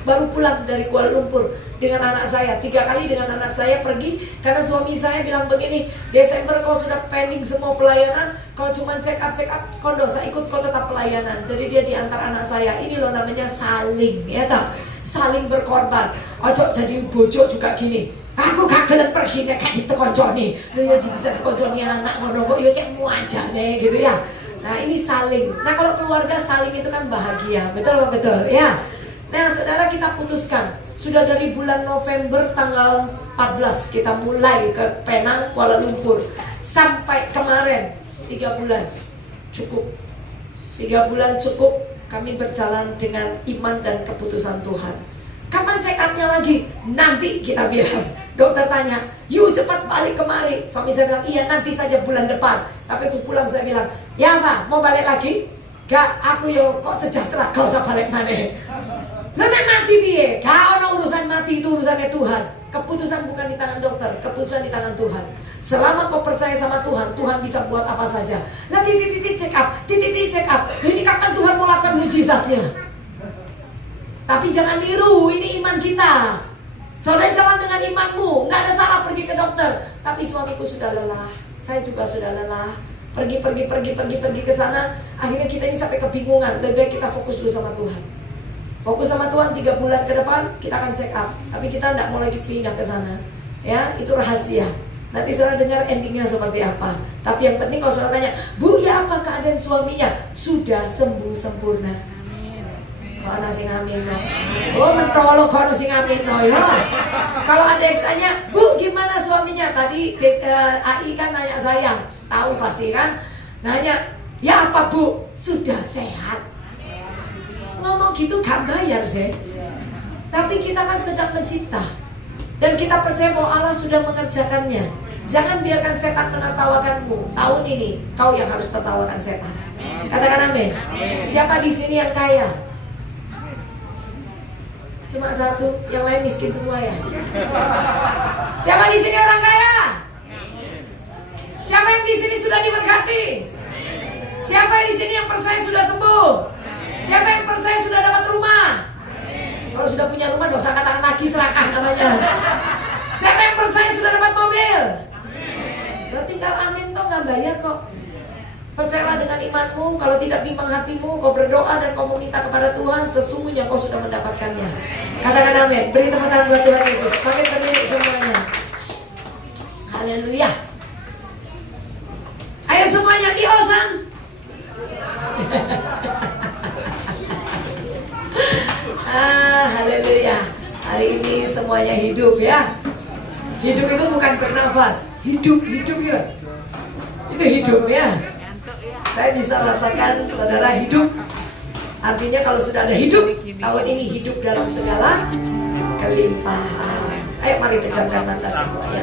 baru pulang dari Kuala Lumpur dengan anak saya. 3 kali dengan anak saya pergi, karena suami saya bilang begini, Desember kau sudah pending semua pelayanan, kau cuma check up, kau dosa ikut, kau tetap pelayanan. Jadi dia diantar anak saya. Ini loh namanya saling, ya tak? Saling berkorban. Ojo jadi bojo juga gini, aku gak gelem pergi nek gak ditekonconi. Ya bisa ditekonconi anak ngono kok yo cek mu aja nih gitu ya. Nah ini saling. Nah kalau keluarga saling itu kan bahagia, betul apa betul ya? Nah saudara, kita putuskan sudah dari bulan November tanggal 14 kita mulai ke Penang, Kuala Lumpur, sampai kemarin 3 bulan cukup. 3 bulan cukup kami berjalan dengan iman dan keputusan Tuhan. Kapan check up-nya lagi? Nanti kita bilang. Dokter tanya, yuk cepat balik kemari. Suami saya bilang, iya nanti saja bulan depan. Tapi itu pulang saya bilang, ya Pak, mau balik lagi? Gak, aku yo kok sejahtera, kau usah balik mana. Lo nek mati piye? Gak ono urusan mati, itu urusannya Tuhan. Keputusan bukan di tangan dokter, keputusan di tangan Tuhan. Selama kau percaya sama Tuhan, Tuhan bisa buat apa saja. Nah titik-titik check up, titik-titik check up. Ini kapan Tuhan mau lakukan mujizatnya? Tapi jangan niru, ini iman kita. Saudara jalan dengan imanmu, nggak ada salah pergi ke dokter. Tapi suamiku sudah lelah, saya juga sudah lelah. Pergi ke sana. Akhirnya kita ini sampai kebingungan. Lebih baik kita fokus dulu sama Tuhan. Fokus sama Tuhan 3 bulan ke depan kita akan check up. Tapi kita nggak mau lagi pindah ke sana. Ya, itu rahasia. Nanti saudara dengar endingnya seperti apa. Tapi yang penting kalau saudara tanya, Bu, ya apa keadaan suaminya? Sudah sembuh sempurna. Kok ana sing amin no? Oh mentolo kok ana sing amin no ya. Kalau ada yang tanya, Bu gimana suaminya? Tadi AI kan nanya saya, tahu pasti kan? Nanya, ya apa Bu? Sudah sehat. Ngomong gitu gak bayar sih. Tapi kita kan sedang mencipta. Dan kita percaya bahwa Allah sudah mengerjakannya. Jangan biarkan setan menertawakanmu. Tahun ini kau yang harus tertawakan setan. Katakan amin. Siapa di sini yang kaya? Cuma satu, yang lain miskin semua ya. Siapa di sini orang kaya? Siapa yang di sini sudah diberkati? Siapa yang di sini yang percaya sudah sembuh? Siapa yang percaya sudah dapat rumah? Kalau sudah punya rumah, gak usah katakan lagi, serakah namanya. Siapa yang percaya sudah dapat mobil? Lo tinggal amin toh, gak bayar kok. Percayalah dengan imanmu. Kalau tidak bimbang hatimu, kau berdoa dan kau meminta kepada Tuhan, sesungguhnya kau sudah mendapatkannya. Katakan amin. Beri tepuk tangan buat Tuhan Yesus. Makin berdiri semuanya. Haleluya. Ayo semuanya, Iosan. Haleluya. Hari ini semuanya hidup ya. Hidup itu bukan bernafas. Hidup ya. Itu hidup ya. Saya bisa rasakan saudara hidup. Artinya kalau sudah ada hidup, tahun ini hidup dalam segala kelimpahan. Ayo mari pejamkan mata semua ya.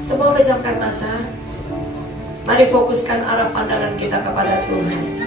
Semua pejamkan mata. Mari fokuskan arah pandangan kita kepada Tuhan.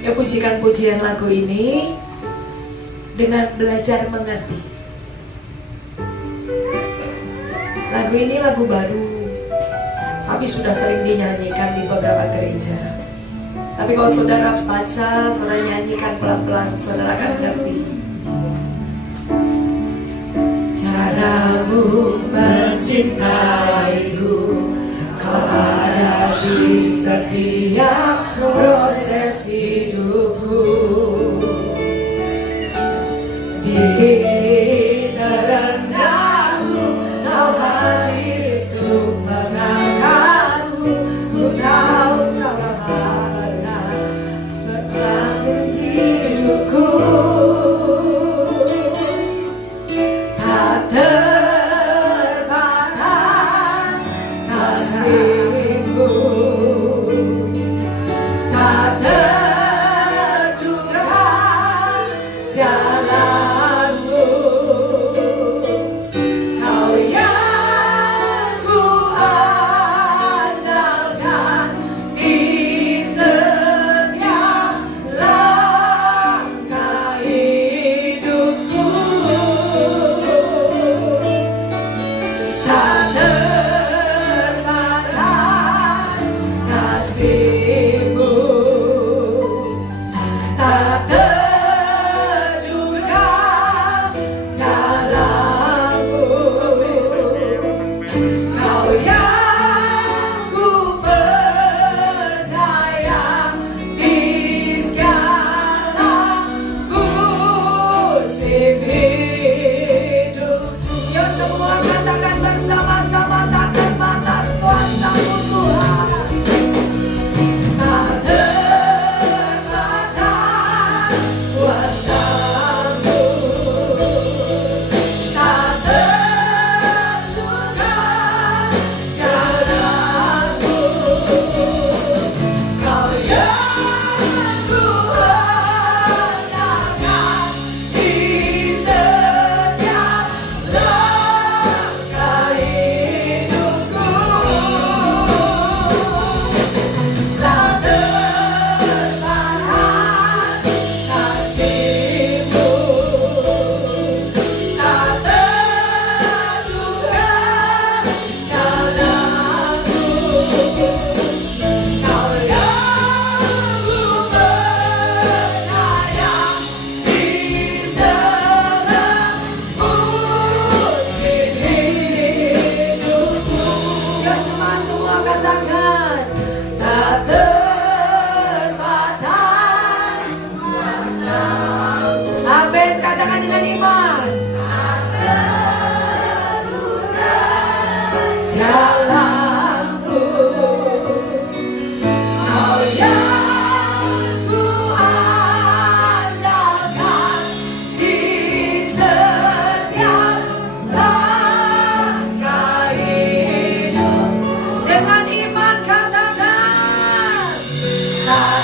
Ya, pujikan pujian lagu ini dengan belajar mengerti. Lagu ini lagu baru, tapi sudah sering dinyanyikan di beberapa gereja. Tapi kalau saudara baca, saudara nyanyikan pelan-pelan, saudara akan mengerti. Caramu mencintaiku, kau ada di setiap proses hidupku. Di titik terendahku, kau hadir untuk mengangkatku. Ku tahu kau tak pernah berakhir hidupku. Tak terbatas kasihmu, tak terduga jalanmu. Kau yang ku andalkan di setiap langkah hidupku. Tak terbatas kasihmu, tak terduga caramu. Kau yang ku percaya di segala musim hidupku. Yuk semua katakan bersama-sama, tak terbatas kuasa-Mu Tuhan. Tak terbatas kuasa-Mu, tak terduga caramu. Kau yang ku andalkan di setiap langkah hidupku. Tak terbatas kasih. jalanku, Kau yang ku andalkan di setiap langkah hidup. Dengan iman katakan, tak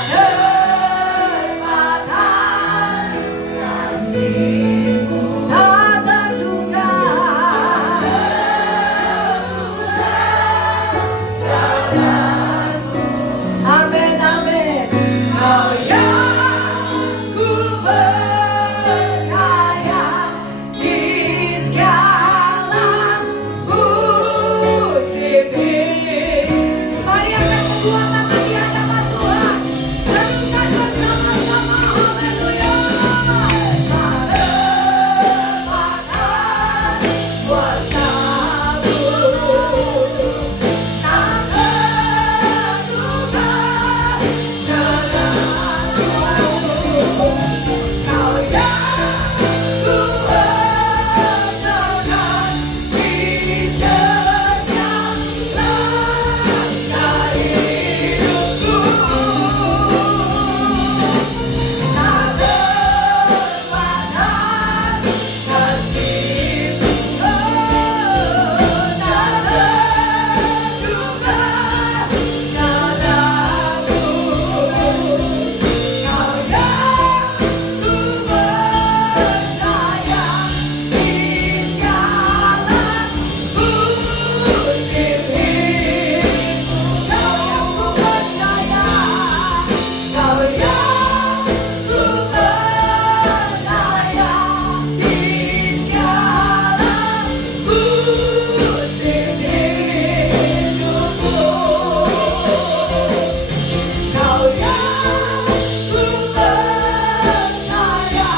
terbatas kasih-Mu, tak terduga. Amin, amin. Kau yang ku percaya di segala musim hidup. Mari angkat kedua tangan di hadapan Tuhan, serukan bersama-sama, haleluya. Tak terbatas kuasa-Mu, tak terduga jalanku. Kau yang ku andalkan di setiap langkah hidupku. Tak terbatas kasih-Mu, tak terduga jalanku. Kau yang ku percaya di segala musim hidup. Kau yang ku percaya, Kau yang ku percaya di segala musim hidupku. Kau yang ku percaya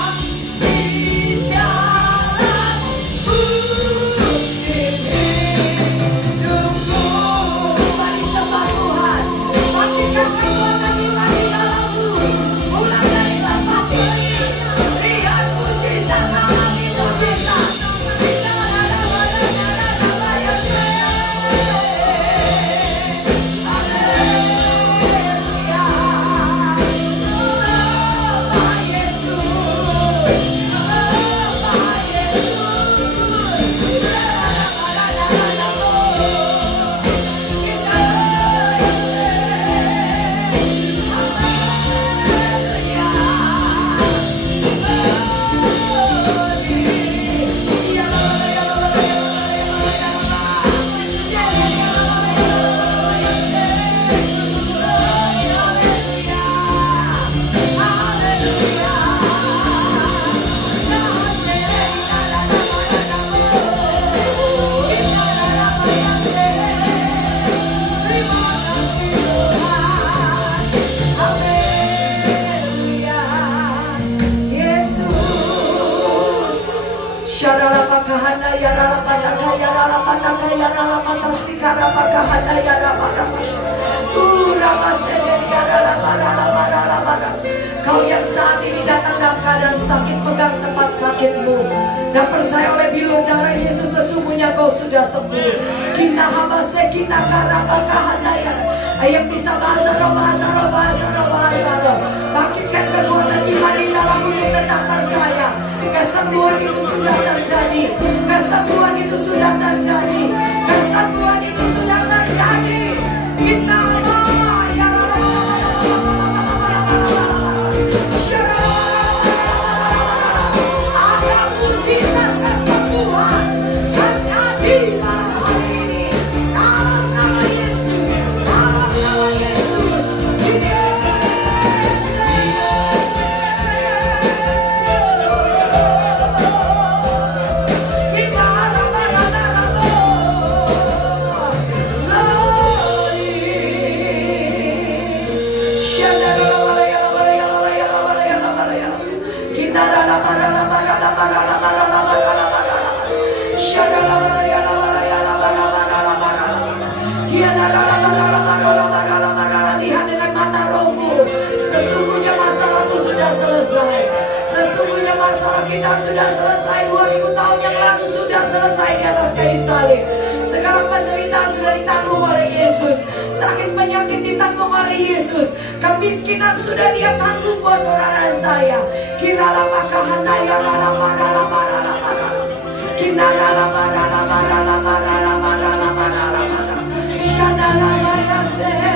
di segala musim hidupku. Mari sembah Tuhan, bangkitkan kekuatan iman di dalammu. Ulang dari tempat ini, lihat mujizat, alami mujizat. Syaralapakahana yaralapataka yaralapataka yaralapatasikarapakhana yarapataka. Kau yang saat ini datang dalam keadaan sakit, pegang tempat sakitmu dan percaya oleh bilur darah Yesus sesungguhnya kau sudah sembuh. Kina habase kina karabakahana ya. Yang bisa bahasa roh, bahasa roh, bahasa roh, bahasa roh. Bangkitkan kekuatan iman di dalam untuk tetap percaya. Kesembuhan itu sudah terjadi. Kesembuhan itu sudah terjadi. Kesembuhan itu sudah terjadi. Inna ada mujizat kesembuhan terjadi malam hari ini dalam nama Yesus, dalam nama Yesus. Lihat dengan mata rohmu, sesungguhnya masalahmu sudah selesai. Sesungguhnya masalah Doa kita sudah selesai, 2000 tahun yang lalu sudah selesai di atas kayu salib. Segala penderitaan sudah ditanggung oleh Yesus. Sakit penyakit ditanggung oleh Yesus. Kemiskinan sudah Dia tanggung buat saudara dan saya. Kirala bakahana ya rala barala barala barala. Kinara barala barala barala barala barala barala. Shanara bayase.